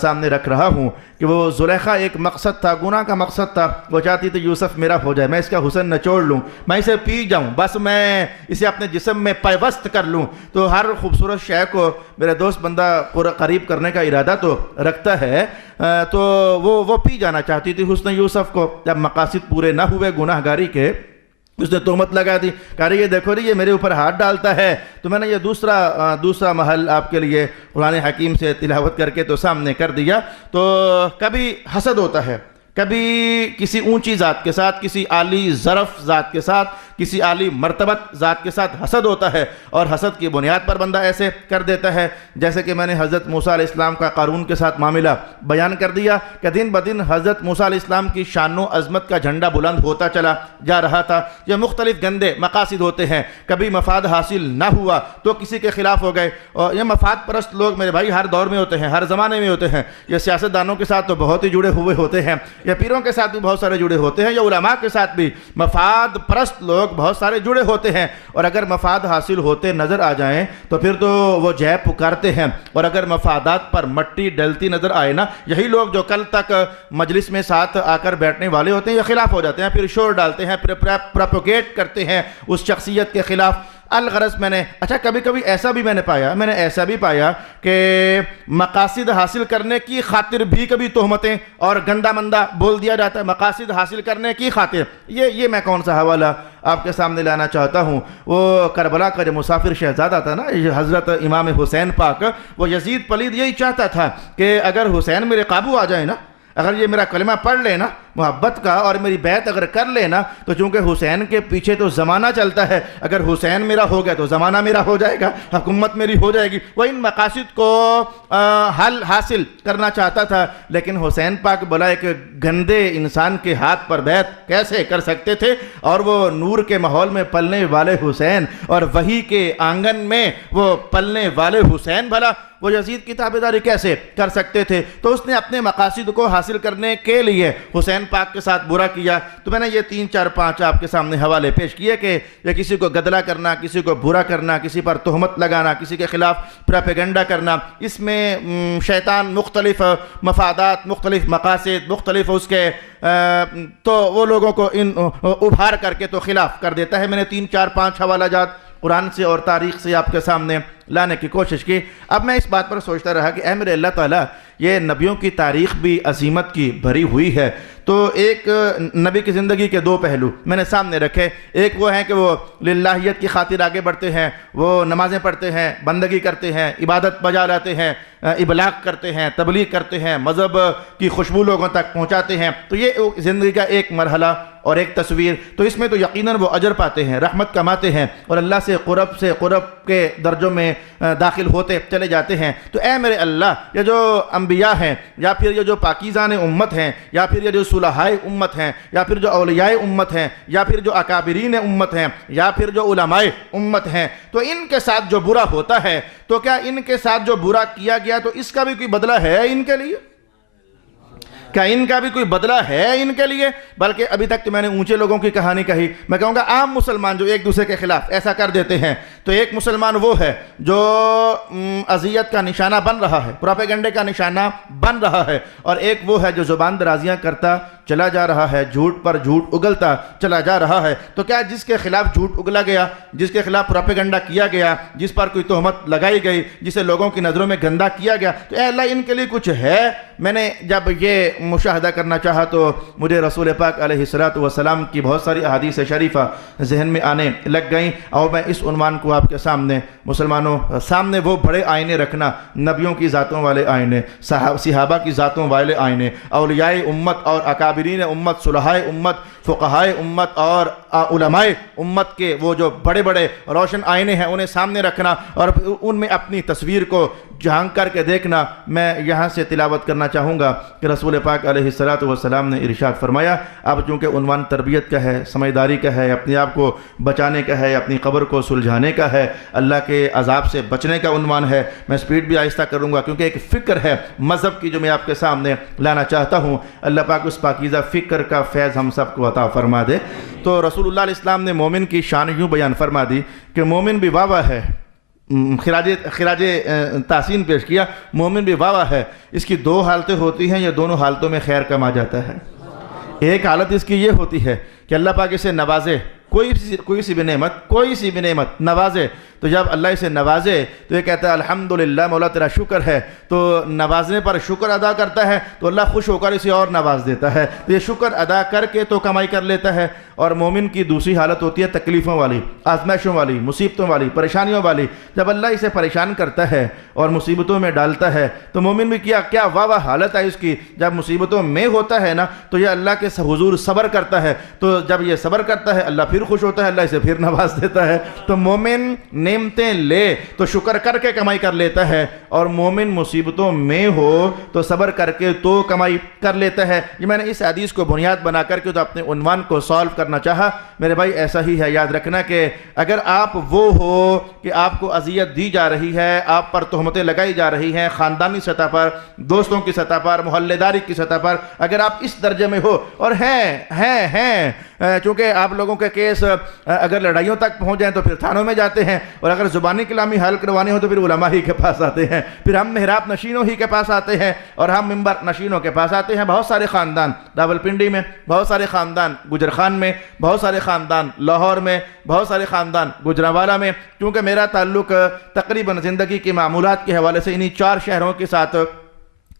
سامنے رکھ رہا ہوں کہ وہ زلیخا ایک مقصد تھا، گناہ کا مقصد تھا، وہ چاہتی تھی یوسف میرا ہو جائے، میں اس کا حسن نچوڑ لوں، میں اسے پی جاؤں، بس میں اسے اپنے جسم میں پیوست کر لوں۔ تو ہر خوبصورت شے کو میرا دوست بندہ قریب کرنے کا ارادہ تو رکھتا ہے، تو وہ پی جانا چاہتی تھی حسن یوسف کو۔ جب مقاصد پورے نہ ہوئے گناہ گاری کے، اس نے تہمت لگا دی، کہا رہی یہ دیکھو رہی یہ میرے اوپر ہاتھ ڈالتا ہے۔ تو میں نے یہ دوسرا محل آپ کے لیے قرآن حکیم سے تلاوت کر کے تو سامنے کر دیا۔ تو کبھی حسد ہوتا ہے، کبھی کسی اونچی ذات کے ساتھ، کسی عالی ظرف ذات کے ساتھ، کسی عالی مرتبت ذات کے ساتھ حسد ہوتا ہے، اور حسد کی بنیاد پر بندہ ایسے کر دیتا ہے جیسے کہ میں نے حضرت موسیٰ علیہ السلام کا قارون کے ساتھ معاملہ بیان کر دیا کہ دن بدن حضرت موسیٰ علیہ السلام کی شان و عظمت کا جھنڈا بلند ہوتا چلا جا رہا تھا۔ یہ مختلف گندے مقاصد ہوتے ہیں، کبھی مفاد حاصل نہ ہوا تو کسی کے خلاف ہو گئے، اور یہ مفاد پرست لوگ میرے بھائی ہر دور میں ہوتے ہیں، ہر زمانے میں ہوتے ہیں، یہ سیاست دانوں کے ساتھ تو بہت ہی جڑے ہوئے ہوتے ہیں، یا پیروں کے ساتھ بھی بہت سارے جڑے ہوتے ہیں، یا علماء کے ساتھ بھی مفاد پرست لوگ بہت سارے جڑے ہوتے ہیں، اور اگر مفاد حاصل ہوتے نظر آ جائیں تو پھر تو وہ جے پکارتے ہیں، اور اگر مفادات پر مٹی ڈلتی نظر آئے نا، یہی لوگ جو کل تک مجلس میں ساتھ آ کر بیٹھنے والے ہوتے ہیں یہ خلاف ہو جاتے ہیں، پھر شور ڈالتے ہیں، پھر پروپیگیٹ کرتے ہیں اس شخصیت کے خلاف۔ الغرض میں نے کبھی کبھی ایسا بھی پایا کہ مقاصد حاصل کرنے کی خاطر بھی کبھی تہمتیں اور گندا مندہ بول دیا جاتا ہے، مقاصد حاصل کرنے کی خاطر۔ یہ میں کون سا حوالہ آپ کے سامنے لانا چاہتا ہوں، وہ کربلا کا جو مسافر شہزادہ تھا نا، حضرت امام حسین پاک، وہ یزید پلید یہی چاہتا تھا کہ اگر حسین میرے قابو آ جائے نا، اگر یہ میرا کلمہ پڑھ لینا محبت کا اور میری بیعت اگر کر لینا، تو چونکہ حسین کے پیچھے تو زمانہ چلتا ہے، اگر حسین میرا ہو گیا تو زمانہ میرا ہو جائے گا، حکومت میری ہو جائے گی۔ وہ ان مقاصد کو حل حاصل کرنا چاہتا تھا، لیکن حسین پاک بلا ایک گندے انسان کے ہاتھ پر بیعت کیسے کر سکتے تھے، اور وہ نور کے ماحول میں پلنے والے حسین اور وحی کے آنگن میں وہ پلنے والے حسین، بھلا وہ یزید کی تابعداری کیسے کر سکتے تھے؟ تو اس نے اپنے مقاصد کو حاصل کرنے کے لیے حسین پاک کے ساتھ برا کیا۔ تو میں نے یہ 3 4 5 آپ کے سامنے حوالے پیش کیے کہ یہ کسی کو گدلا کرنا، کسی کو برا کرنا، کسی پر تہمت لگانا، کسی کے خلاف پروپیگنڈا کرنا، اس میں شیطان مختلف مفادات، مختلف مقاصد، مختلف اس کے تو وہ لوگوں کو ابھار کر کے تو خلاف کر دیتا ہے۔ میں نے 3 4 5 حوالہ جات قرآن سے اور تاریخ سے آپ کے سامنے لانے کی کوشش کی۔ اب میں اس بات پر سوچتا رہا کہ اے میرے اللہ تعالیٰ، یہ نبیوں کی تاریخ بھی عظیمت کی بھری ہوئی ہے، تو ایک نبی کی زندگی کے 2 پہلو میں نے سامنے رکھے۔ ایک وہ ہیں کہ وہ للہیت کی خاطر آگے بڑھتے ہیں، وہ نمازیں پڑھتے ہیں، بندگی کرتے ہیں، عبادت بجا لاتے ہیں، ابلاغ کرتے ہیں، تبلیغ کرتے ہیں، مذہب کی خوشبو لوگوں تک پہنچاتے ہیں۔ تو یہ زندگی کا ایک مرحلہ اور ایک تصویر، تو اس میں تو یقیناً وہ اجر پاتے ہیں، رحمت کماتے ہیں، اور اللہ سے قرب کے درجوں میں داخل ہوتے چلے جاتے ہیں۔ تو اے میرے اللہ، یہ جو انبیاء ہیں، یا پھر یہ جو پاکیزان امت ہیں، یا پھر یہ جو صلحائے امت ہیں، یا پھر جو اولیاء امت ہیں، یا پھر جو اکابرین امت ہیں، یا پھر جو علماء امت ہیں، تو ان کے ساتھ جو برا ہوتا ہے، تو کیا ان کے ساتھ جو برا کیا گیا تو اس کا بھی کوئی بدلہ ہے ان کے لیے؟ کیا ان کا بھی کوئی بدلہ ہے ان کے لیے؟ بلکہ ابھی تک تو میں نے اونچے لوگوں کی کہانی کہی، میں کہوں گا عام مسلمان جو ایک دوسرے کے خلاف ایسا کر دیتے ہیں، تو ایک مسلمان وہ ہے جو اذیت کا نشانہ بن رہا ہے، پروپیگنڈے کا نشانہ بن رہا ہے، اور ایک وہ ہے جو زبان درازیاں کرتا چلا جا رہا ہے، جھوٹ پر جھوٹ اگلتا چلا جا رہا ہے۔ تو کیا جس کے خلاف جھوٹ اگلا گیا، جس کے خلاف پروپیگنڈا کیا گیا، جس پر کوئی تہمت لگائی گئی، جسے لوگوں کی نظروں میں گندا کیا گیا، تو اے اللہ ان کے لیے کچھ ہے؟ میں نے جب یہ مشاہدہ کرنا چاہا تو مجھے رسول پاک علیہ السلام کی بہت ساری احادیث شریفہ ذہن میں آنے لگ گئیں، اور میں اس عنوان کو آپ کے سامنے، مسلمانوں سامنے وہ بڑے آئینے رکھنا، نبیوں کی ذاتوں والے آئینے، صحابہ کی ذاتوں والے آئینے، اولیاء امت اور اکابرین امت، صلحائے امت، فقہائے امت اور علماء امت کے وہ جو بڑے بڑے روشن آئینے ہیں انہیں سامنے رکھنا، اور ان میں اپنی تصویر کو جھانک کر کے دیکھنا۔ میں یہاں سے تلاوت کرنا چاہوں گا کہ رسول پاک علیہ السلام نے ارشاد فرمایا، اب چونکہ عنوان تربیت کا ہے، سمجھداری کا ہے، اپنے آپ کو بچانے کا ہے، اپنی قبر کو سلجھانے کا ہے، اللہ کے عذاب سے بچنے کا عنوان ہے، میں سپیڈ بھی آہستہ کروں گا کیونکہ ایک فکر ہے مذہب کی جو میں آپ کے سامنے لانا چاہتا ہوں۔ اللہ پاک اس پاکیزہ فکر کا فیض ہم سب کو عطا فرما دے۔ تو رسول اللہ علیہ السلام نے مومن کی شان یوں بیان فرما دی کہ مومن بھی واہ واہ ہے، خراج تحسین پیش کیا، مومن بھی واہ واہ ہے، اس کی 2 حالتیں ہوتی ہیں، یہ دونوں حالتوں میں خیر کما جاتا ہے۔ ایک حالت اس کی یہ ہوتی ہے کہ اللہ پاک اسے نوازے، کوئی سی بھی نعمت نوازے، تو جب اللہ اسے نوازے تو یہ کہتا ہے الحمدللہ مولا تیرا شکر ہے، تو نوازنے پر شکر ادا کرتا ہے تو اللہ خوش ہو کر اسے اور نواز دیتا ہے، تو یہ شکر ادا کر کے تو کمائی کر لیتا ہے۔ اور مومن کی دوسری حالت ہوتی ہے تکلیفوں والی، آزمائشوں والی، مصیبتوں والی، پریشانیوں والی۔ جب اللہ اسے پریشان کرتا ہے اور مصیبتوں میں ڈالتا ہے تو مومن بھی کیا واہ واہ حالت ہے اس کی، جب مصیبتوں میں ہوتا ہے نا تو یہ اللہ کے حضور صبر کرتا ہے، تو جب یہ صبر کرتا ہے اللہ پھر پھر خوش ہوتا ہے، اللہ اسے پھر نواز دیتا ہے۔ تو مومن نعمتیں لے تو شکر کر کے کمائی کر لیتا ہے، اور مومن مصیبتوں میں ہو تو صبر کر کے تو کمائی کر لیتا ہے۔ یہ میں نے اس حدیث کو بنیاد بنا کر کے تو اپنے عنوان کو سالو کرنا چاہا۔ میرے بھائی ایسا ہی ہے، یاد رکھنا کہ اگر آپ وہ ہو کہ آپ کو اذیت دی جا رہی ہے، آپ پر تہمتیں لگائی جا رہی ہیں، خاندانی سطح پر، دوستوں کی سطح پر، محلے داری کی سطح پر، اگر آپ اس درجے میں ہو، اور ہیں چونکہ آپ لوگوں کے کیس اگر لڑائیوں تک پہنچ جائیں تو پھر تھانوں میں جاتے ہیں، اور اگر زبانی کلامی حل کروانی ہو تو پھر علماء ہی کے پاس آتے ہیں، پھر ہم محراب نشینوں ہی کے پاس آتے ہیں، اور ہم منبر نشینوں کے پاس آتے ہیں۔ بہت سارے خاندان راولپنڈی میں، بہت سارے خاندان گجرخان میں، بہت سارے خاندان لاہور میں، بہت سارے خاندان گجرانوالہ میں، کیونکہ میرا تعلق تقریباً زندگی کے معمولات کے حوالے سے انہی 4 شہروں کے ساتھ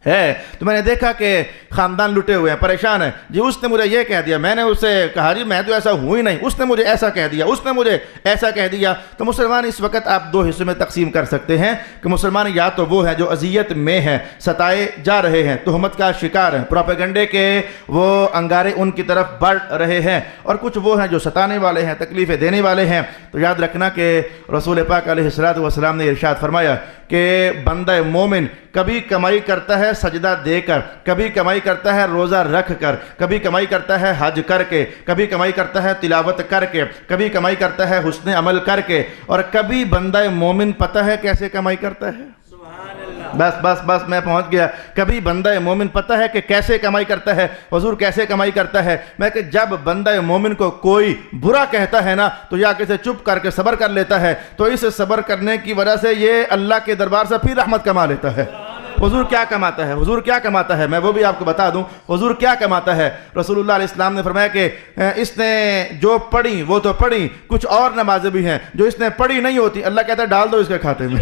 ہے، تو میں نے دیکھا کہ خاندان لٹے ہوئے ہیں، پریشان ہیں۔ جی اس نے مجھے یہ کہہ دیا، میں نے اسے کہا جی میں تو ایسا ہوں ہی نہیں، اس نے مجھے ایسا کہہ دیا، اس نے مجھے ایسا کہہ دیا۔ تو مسلمان اس وقت آپ 2 حصوں میں تقسیم کر سکتے ہیں کہ مسلمان یا تو وہ ہیں جو اذیت میں ہیں، ستائے جا رہے ہیں، تہمت کا شکار ہیں، پروپیگنڈے کے وہ انگارے ان کی طرف بڑھ رہے ہیں، اور کچھ وہ ہیں جو ستانے والے ہیں، تکلیفیں دینے والے ہیں۔ تو یاد رکھنا کہ رسول پاک علیہ السلام نے ارشاد فرمایا کہ بندہ مومن کبھی کمائی کرتا ہے سجدہ دے کر، کبھی کمائی کرتا ہے روزہ رکھ کر، کبھی کمائی کرتا ہے حج کر کے، کبھی کمائی کرتا ہے تلاوت کر کے، کبھی کمائی کرتا ہے حسن عمل کر کے، اور کبھی بندہ مومن پتہ ہے کیسے کمائی کرتا ہے؟ بس میں پہنچ گیا۔ کبھی بندہ مومن پتہ ہے کہ کیسے کمائی کرتا ہے؟ حضور کیسے کمائی کرتا ہے؟ میں کہ جب بندہ مومن کو کوئی برا کہتا ہے نا تو یا کسے چپ کر کے صبر کر لیتا ہے، تو اس صبر کرنے کی وجہ سے یہ اللہ کے دربار سے پھر رحمت کما لیتا ہے۔ حضور کیا کماتا ہے؟ حضور کیا کماتا ہے؟ میں وہ بھی آپ کو بتا دوں حضور کیا کماتا ہے۔ رسول اللہ علیہ السلام نے فرمایا کہ اس نے جو پڑھی وہ تو پڑھی، کچھ اور نمازیں بھی ہیں جو اس نے پڑھی نہیں ہوتی، اللہ کہتا ہے ڈال دو اس کے کھاتے میں۔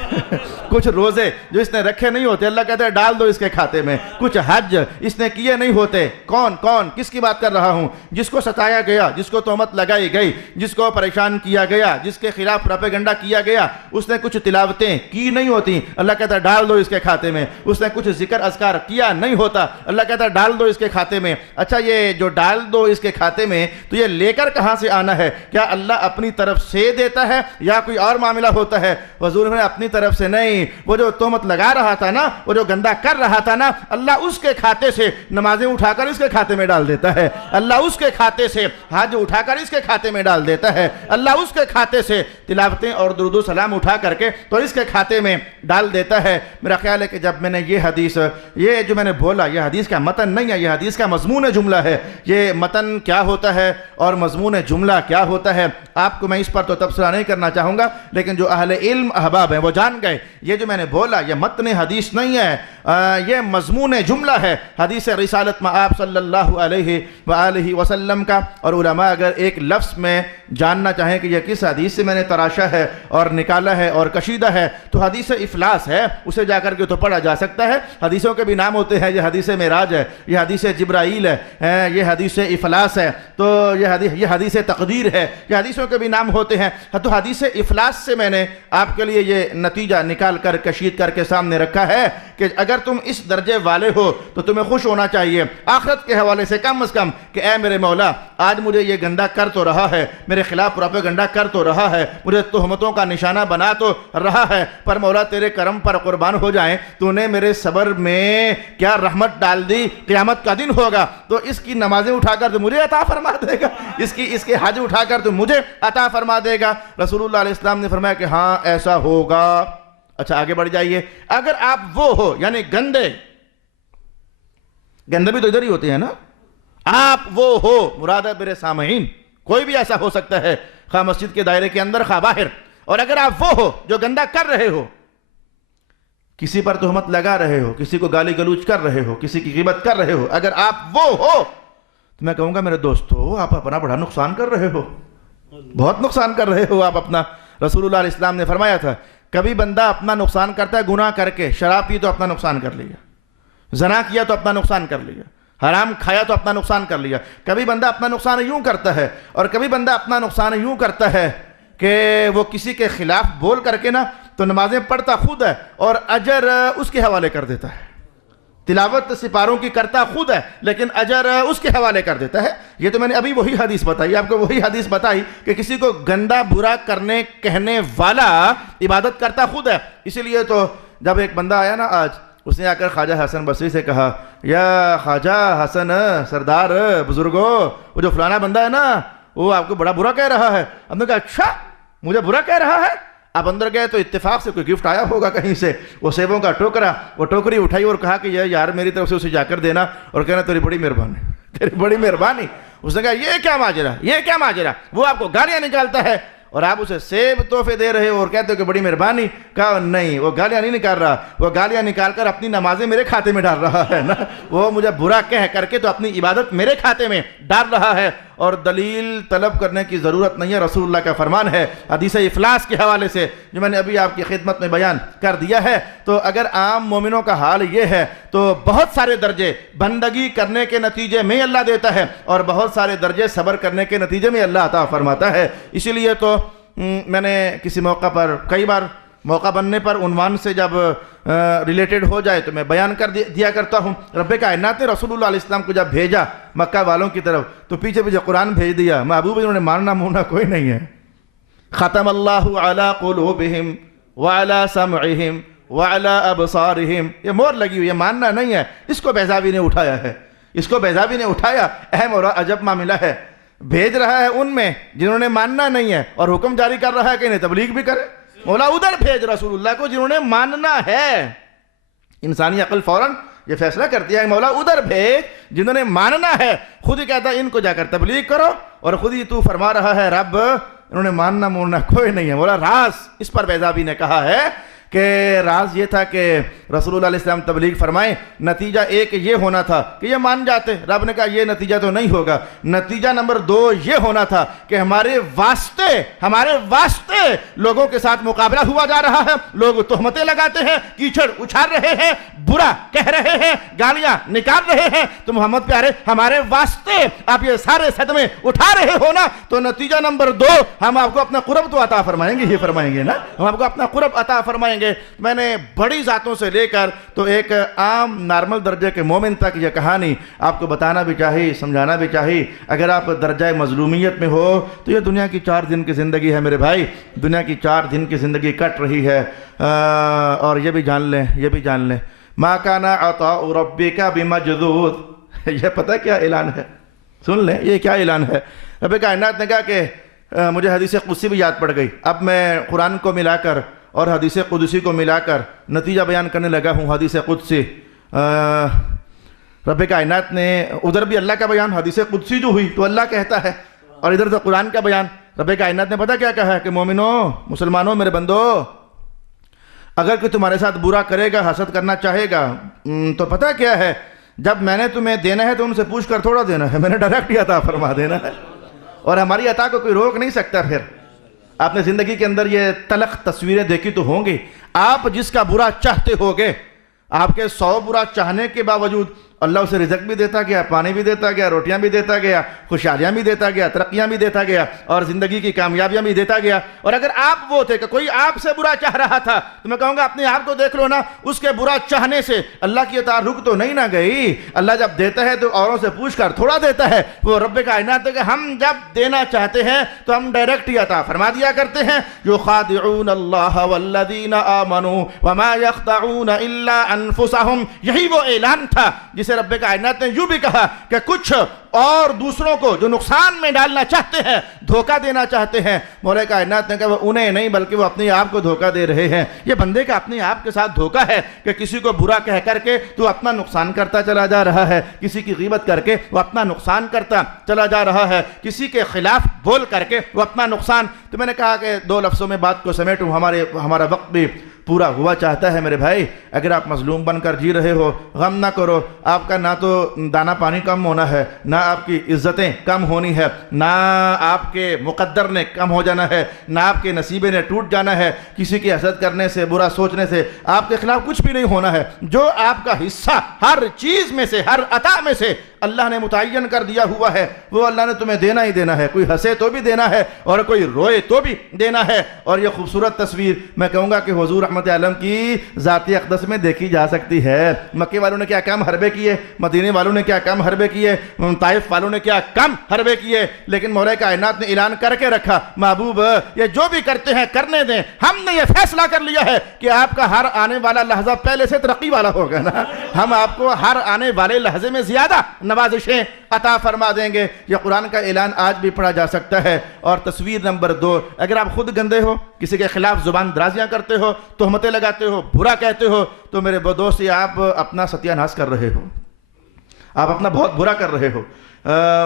کچھ روزے جو اس نے رکھے نہیں ہوتے، اللہ کہتا ہے ڈال دو اس کے کھاتے میں۔ کچھ حج اس نے کیے نہیں ہوتے۔ کون کس کی بات کر رہا ہوں؟ جس کو ستایا گیا، جس کو تہمت لگائی گئی، جس کو پریشان کیا گیا، جس کے خلاف پروپیگنڈا کیا گیا، اس نے کچھ تلاوتیں کی نہیں ہوتی، اللہ کہتا ہے ڈال دو اس کے کھاتے میں۔ اس نے کچھ ذکر اذکار کیا نہیں ہوتا، اللہ کہتا ہے ڈال دو اس کے کھاتے میں۔ اچھا یہ جو ڈال دو اس کے کھاتے میں، تو یہ لے کر کہاں سے آنا ہے؟ کیا اللہ اپنی طرف سے دیتا ہے یا کوئی اور معاملہ ہوتا ہے؟ حضور نے اپنی طرف سے نہیں، وہ جو تہمت لگا رہا تھا نا، وہ جو گندا کر رہا تھا نا، اللہ اس کے کھاتے سے نمازیں اٹھا کر اس کے کھاتے میں ڈال دیتا ہے، اللہ اس کے کھاتے سے حج اٹھا کر اس کے کھاتے میں ڈال دیتا ہے، اللہ اس کے کھاتے سے تلاوتیں اور درود و سلام اٹھا کر کے تو اس کے کھاتے میں ڈال دیتا ہے۔ میرا خیال ہے کہ جب میں نے یہ حدیث، یہ جو میں نے بولا، یہ حدیث کا متن نہیں ہے، یہ حدیث کا مضمون جملہ ہے۔ یہ متن کیا ہوتا ہے اور مضمون جملہ کیا ہوتا ہے، آپ کو میں اس پر تو تبصرہ نہیں کرنا چاہوں گا، لیکن جو اہل علم احباب ہیں وہ جان گئے یہ جو میں نے بولا یہ متن حدیث نہیں ہے، یہ مضمون جملہ ہے حدیث رسالت میں آپ صلی اللہ علیہ وآلہ وسلم کا۔ اور علماء اگر ایک لفظ میں جاننا چاہیں کہ یہ کس حدیث سے میں نے تراشا ہے اور نکالا ہے اور کشیدہ ہے، تو حدیث افلاس ہے، اسے جا کر کے تو پڑھا جا سکتا ہے۔ حدیثوں کے بھی نام ہوتے ہیں، یہ حدیث معراج ہے، یہ حدیث جبرائیل ہے، یہ حدیث افلاس ہے، تو یہ حدیث تقدیر ہے، یہ حدیثوں کے بھی نام ہوتے ہیں۔ تو حدیث افلاس سے میں نے آپ کے لیے یہ نتیجہ نکال کر کشید کر کے سامنے رکھا ہے کہ اگر تم اس درجے والے ہو تو تمہیں خوش ہونا چاہیے آخرت کے حوالے سے کم از کم کہ اے میرے مولا، آج مجھے یہ گندا کر تو رہا ہے، میرے خلاف پروپیگنڈا کر تو رہا ہے، مجھے تہمتوں کا نشانہ بنا تو رہا ہے، پر مولا تیرے کرم پر قربان ہو جائیں، تو نے میرے صبر میں کیا رحمت ڈال دی، قیامت کا دن ہوگا تو اس کی نمازیں اٹھا کر تو مجھے عطا فرما دے گا، اس کے حج اٹھا کر تو مجھے عطا فرما دے گا۔ رسول اللہ علیہ السلام نے فرمایا کہ ہاں ایسا ہوگا۔ اچھا آگے بڑھ جائیے، اگر آپ وہ ہو یعنی گندے بھی تو ادھر ہی ہوتے ہیں نا، آپ وہ ہو، مراد ہے میرے سامعین کوئی بھی ایسا ہو سکتا ہے، خواہ مسجد کے دائرے کے اندر خواہ باہر، اور اگر آپ وہ ہو جو گندا کر رہے ہو، کسی پر تہمت لگا رہے ہو، کسی کو گالی گلوچ کر رہے ہو، کسی کی غیبت کر رہے ہو، اگر آپ وہ ہو تو میں کہوں گا میرے دوستو آپ اپنا بڑا نقصان کر رہے ہو، بہت نقصان کر رہے ہو آپ اپنا۔ رسول اللہ علیہ السلام نے فرمایا تھا کبھی بندہ اپنا نقصان کرتا ہے گناہ کر کے، شراب پی تو اپنا نقصان کر لیا، زنا کیا تو اپنا نقصان کر لیا، حرام کھایا تو اپنا نقصان کر لیا۔ کبھی بندہ اپنا نقصان یوں کرتا ہے، اور کبھی بندہ اپنا نقصان یوں کرتا ہے کہ وہ کسی کے خلاف بول کر کے نا تو نمازیں پڑھتا خود ہے اور اجر اس کے حوالے کر دیتا ہے، تلاوت سپاروں کی کرتا خود ہے لیکن اجر اس کے حوالے کر دیتا ہے. یہ تو میں نے ابھی وہی حدیث بتائی آپ کو، وہی حدیث بتائی کہ کسی کو گندا برا کرنے کہنے والا عبادت کرتا خود ہے. اسی لیے تو جب ایک بندہ آیا نا آج، اس نے آ کر خواجہ حسن بصری سے کہا، یا خواجہ حسن سردار بزرگو، وہ جو فلانا بندہ ہے نا وہ آپ کو بڑا برا کہہ رہا ہے. ہم نے کہا اچھا مجھے برا کہہ رہا ہے؟ آپ اندر گئے تو اتفاق سے کوئی گفٹ آیا ہوگا کہیں سے، وہ سیبوں کا ٹوکرا، وہ ٹوکری اٹھائی اور کہا کہ یار میری طرف سے اسے جا کر دینا، اور کہنا تیری بڑی مہربانی، تیری بڑی مہربانی. اس نے کہا یہ کیا ماجرا، یہ کیا ماجرا، وہ آپ کو گالیاں نکالتا ہے اور آپ اسے سیب تحفے دے رہے ہو اور کہتے ہو کہ بڑی مہربانی. کہا نہیں، وہ گالیاں نہیں نکال رہا، وہ گالیاں نکال کر اپنی نمازیں میرے کھاتے میں ڈال رہا ہے نا، وہ مجھے برا کہہ کر کے تو اپنی عبادت میرے کھاتے میں ڈال رہا ہے. اور دلیل طلب کرنے کی ضرورت نہیں ہے، رسول اللہ کا فرمان ہے حدیث افلاس کے حوالے سے جو میں نے ابھی آپ کی خدمت میں بیان کر دیا ہے. تو اگر عام مومنوں کا حال یہ ہے تو بہت سارے درجے بندگی کرنے کے نتیجے میں اللہ دیتا ہے اور بہت سارے درجے صبر کرنے کے نتیجے میں اللہ عطا فرماتا ہے. اسی لیے تو میں نے کسی موقع پر کئی بار موقع بننے پر عنوان سے جب ریلیٹڈ ہو جائے تو میں بیان کر دیا کرتا ہوں. رب کائنات نے رسول اللہ علیہ السلام کو جب بھیجا مکہ والوں کی طرف تو پیچھے پیچھے قرآن بھیج دیا. محبوب انہوں نے ماننا مونا کوئی نہیں ہے. ختم اللہ علی قلوبہم وعلی سمعہم وعلی ابصارہم، یہ مور لگی ہوئی ہے، ماننا نہیں ہے. اس کو بیضاوی نے اٹھایا ہے، اس کو بیضاوی نے اٹھایا. اہم اور عجب معاملہ ہے، بھیج رہا ہے ان میں جنہوں نے ماننا نہیں ہے اور حکم جاری کر رہا ہے کہ انہیں تبلیغ بھی کرے. مولا ادھر بھیج رسول اللہ کو جنہوں نے ماننا ہے. انسانی عقل فوراً یہ فیصلہ کرتی ہے مولا ادھر بھیج جنہوں نے ماننا ہے. خود ہی کہتا ہے ان کو جا کر تبلیغ کرو اور خود ہی تو فرما رہا ہے رب انہوں نے ماننا مورنا کوئی نہیں ہے. مولا راز اس پر بیضاوی نے کہا ہے کہ راز یہ تھا کہ رسول اللہ علیہ السلام تبلیغ فرمائیں، نتیجہ ایک یہ ہونا تھا کہ یہ مان جاتے. رب نے کہا یہ نتیجہ تو نہیں ہوگا. نتیجہ نمبر 2 یہ ہونا تھا کہ ہمارے واسطے لوگوں کے ساتھ مقابلہ ہوا جا رہا ہے. لوگ تہمتیں لگاتے ہیں، کیچڑ اچھال رہے ہیں، برا کہہ رہے ہیں، گالیاں نکال رہے ہیں. تو محمد پیارے ہمارے واسطے آپ یہ سارے صدمے اٹھا رہے ہو نا، تو نتیجہ نمبر 2 ہم آپ کو اپنا قرب تو عطا فرمائیں گے، یہ فرمائیں گے نا، ہم آپ کو اپنا قرب عطا فرمائیں گے. میں نے بڑی ذاتوں سے لے کر تو ایک عام نارمل درجے کے مومن تک یہ کہانی آپ کو بتانا بھی چاہیے، سمجھانا بھی چاہیے. اگر آپ درجہ مظلومیت میں ہو تو یہ دنیا کی 4 دن کی زندگی ہے میرے بھائی، دنیا کی 4 دن کی زندگی کٹ رہی ہے. اور یہ بھی جان لیں ما کان عطاء ربک بمجذوذ. یہ پتہ کیا اعلان ہے؟ سن لیں یہ کیا اعلان ہے. رب کائنات نے کہا کہ مجھے حدیث قدسی بھی یاد پڑ گئی. اب میں قرآن کو ملا کر اور حدیث قدسی کو ملا کر نتیجہ بیان کرنے لگا ہوں. حدیث قدسی رب کائنات نے ادھر بھی اللہ کا بیان، حدیث قدسی جو ہوئی تو اللہ کہتا ہے، اور ادھر تو قرآن کا بیان. رب کائنات نے پتہ کیا کہا ہے کہ مومنوں، مسلمانوں، میرے بندو، اگر کوئی تمہارے ساتھ برا کرے گا، حسد کرنا چاہے گا تو پتہ کیا ہے، جب میں نے تمہیں دینا ہے تو ان سے پوچھ کر تھوڑا دینا ہے، میں نے ڈائریکٹ عطا فرما دینا ہے اور ہماری عطا کو کوئی روک نہیں سکتا. پھر آپ نے زندگی کے اندر یہ تلخ تصویریں دیکھی تو ہوں گی. آپ جس کا برا چاہتے ہوگے، آپ کے 100 برا چاہنے کے باوجود اللہ اسے رزق بھی دیتا گیا، پانی بھی دیتا گیا، روٹیاں بھی دیتا گیا، خوشحالیاں بھی دیتا گیا، ترقیاں بھی دیتا گیا اور زندگی کی کامیابیاں بھی دیتا گیا. اور اگر آپ وہ تھے کہ کوئی آپ سے برا چاہ رہا تھا تو میں کہوں گا اپنے آپ کو دیکھ لو نا، اس کے برا چاہنے سے اللہ کی عطا رک تو نہیں نہ گئی. اللہ جب دیتا ہے تو اوروں سے پوچھ کر تھوڑا دیتا ہے. وہ رب کائنات ہے کہ ہم جب دینا چاہتے ہیں تو ہم ڈائریکٹ ہی عطا فرما دیا کرتے ہیں. یخادعون اللہ والذین آمنوا وما یخدعون الا انفسهم. یہی وہ اعلان تھا جسے رب کائنات نے یوں بھی کہا کہ کچھ اور دوسروں کو جو نقصان میں ڈالنا چاہتے ہیں، دھوکہ دینا چاہتے ہیں، مولا کائنات نے کہا وہ انہیں نہیں بلکہ وہ اپنے آپ کو دھوکہ دے رہے ہیں. یہ بندے کا اپنے آپ کے ساتھ دھوکہ ہے کہ کسی کو برا کہہ کر کے تو اپنا نقصان کرتا چلا جا رہا ہے، کسی کی غیبت کر کے وہ اپنا نقصان کرتا چلا جا رہا ہے، کسی کے خلاف بول کر کے وہ اپنا نقصان. تو میں نے کہا کہ 2 لفظوں میں بات کو سمیٹوں، ہمارا وقت بھی پورا ہوا چاہتا ہے. میرے بھائی اگر آپ مظلوم بن کر جی رہے ہو، غم نہ کرو. آپ کا نہ تو دانہ پانی کم ہونا ہے، نہ آپ کی عزتیں کم ہونی ہے، نہ آپ کے مقدر نے کم ہو جانا ہے، نہ آپ کے نصیبے نے ٹوٹ جانا ہے. کسی کی حسد کرنے سے، برا سوچنے سے آپ کے خلاف کچھ بھی نہیں ہونا ہے. جو آپ کا حصہ ہر چیز میں سے، ہر عطا میں سے اللہ نے متعین کر دیا ہوا ہے وہ اللہ نے تمہیں دینا ہی دینا ہے، کوئی ہنسے تو بھی دینا ہے اور کوئی روئے تو بھی دینا ہے۔ اور یہ خوبصورت تصویر میں کہوں گا کہ حضور رحمت عالم کی ذات اقدس میں دیکھی جا سکتی ہے۔ مکے والوں نے کیا کام حربے کیے، مدینے والوں نے کیا کام حربے کیے، طائف والوں نے کیا کام حربے کیے، لیکن مولا کائنات نے اعلان کر کے رکھا، محبوب یہ جو بھی کرتے ہیں کرنے دیں، ہم نے یہ فیصلہ کر لیا ہے کہ آپ کا ہر آنے والا لحظہ پہلے سے ترقی والا ہوگا نا، ہم آپ کو ہر آنے والے لحظے میں زیادہ نوازشیں عطا فرما دیں گے۔ یہ قرآن کا اعلان آج بھی پڑھا جا سکتا ہے۔ اور تصویر نمبر 2، اگر آپ خود گندے ہو، کسی کے خلاف زبان درازیاں کرتے ہو، تہمتیں لگاتے ہو، برا کہتے ہو، تو میرے دوست یہ آپ اپنا ستیہ ناش کر رہے ہو، آپ اپنا بہت برا کر رہے ہو۔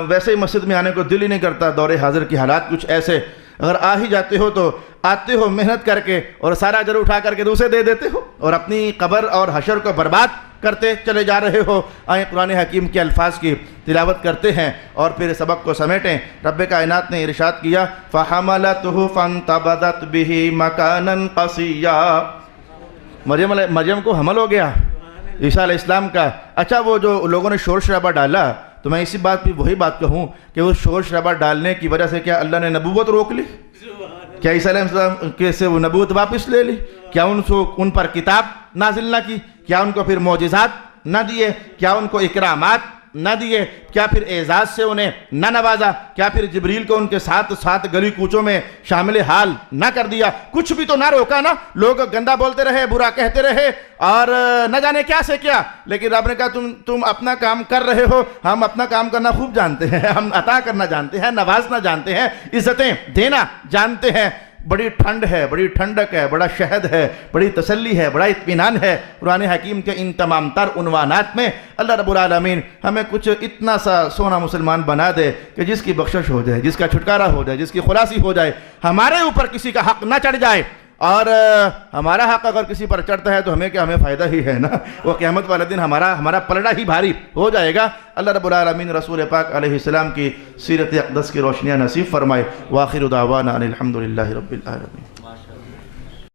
ویسے ہی مسجد میں آنے کو دل ہی نہیں کرتا، دور حاضر کی حالات کچھ ایسے، اگر آ ہی جاتے ہو تو آتے ہو محنت کر کے اور سارا اجر اٹھا کر کے دوسرے دے دیتے ہو اور اپنی قبر اور حشر کو برباد کرتے چلے جا رہے ہو۔ آئیں قرآن حکیم کے الفاظ کی تلاوت کرتے ہیں اور پھر سبق کو سمیٹیں۔ رب کائنات نے ارشاد کیا فَحَمَلَتْهُ فَانْتَبَذَتْ بِهِ مَكَانًا قَصِيًّا، مریم کو حمل ہو گیا عیسیٰ علیہ السلام کا۔ اچھا وہ جو لوگوں نے شور شرابہ ڈالا، تو میں اسی بات پہ وہی بات کہوں کہ وہ شور شرابہ ڈالنے کی وجہ سے کیا اللہ نے نبوت روک لی؟ کیا عیسیٰ علیہ السلام کے سے وہ نبوت واپس لے لی؟ کیا ان پر کتاب نازل نہ کی؟ کیا ان کو پھر معجزات نہ دیے؟ کیا ان کو اکرامات نہ دیے؟ کیا پھر اعزاز سے انہیں نہ نوازا؟ کیا پھر جبریل کو ان کے ساتھ گلی کوچوں میں شامل حال نہ کر دیا؟ کچھ بھی تو نہ روکا نا۔ لوگ گندہ بولتے رہے، برا کہتے رہے اور نہ جانے کیا سے کیا، لیکن رب نے کہا تم اپنا کام کر رہے ہو، ہم اپنا کام کرنا خوب جانتے ہیں، ہم عطا کرنا جانتے ہیں، نوازنا جانتے ہیں، عزتیں دینا جانتے ہیں۔ بڑی ٹھنڈ ہے، بڑی ٹھنڈک ہے، بڑا شہد ہے، بڑی تسلی ہے، بڑا اطمینان ہے قرآن حکیم کے ان تمام تر عنوانات میں۔ اللہ رب العالمین ہمیں کچھ اتنا سا سونا مسلمان بنا دے کہ جس کی بخشش ہو جائے، جس کا چھٹکارا ہو جائے، جس کی خلاصی ہو جائے، ہمارے اوپر کسی کا حق نہ چڑھ جائے، اور ہمارا حق اگر کسی پر چڑھتا ہے تو ہمیں فائدہ ہی ہے نا، وہ قیامت والے دن ہمارا پلڑا ہی بھاری ہو جائے گا۔ اللہ رب العالمین رسول پاک علیہ السلام کی سیرت اقدس کی روشنیاں نصیب فرمائے۔ وآخر دعوانا ان الحمدللہ رب العالمین۔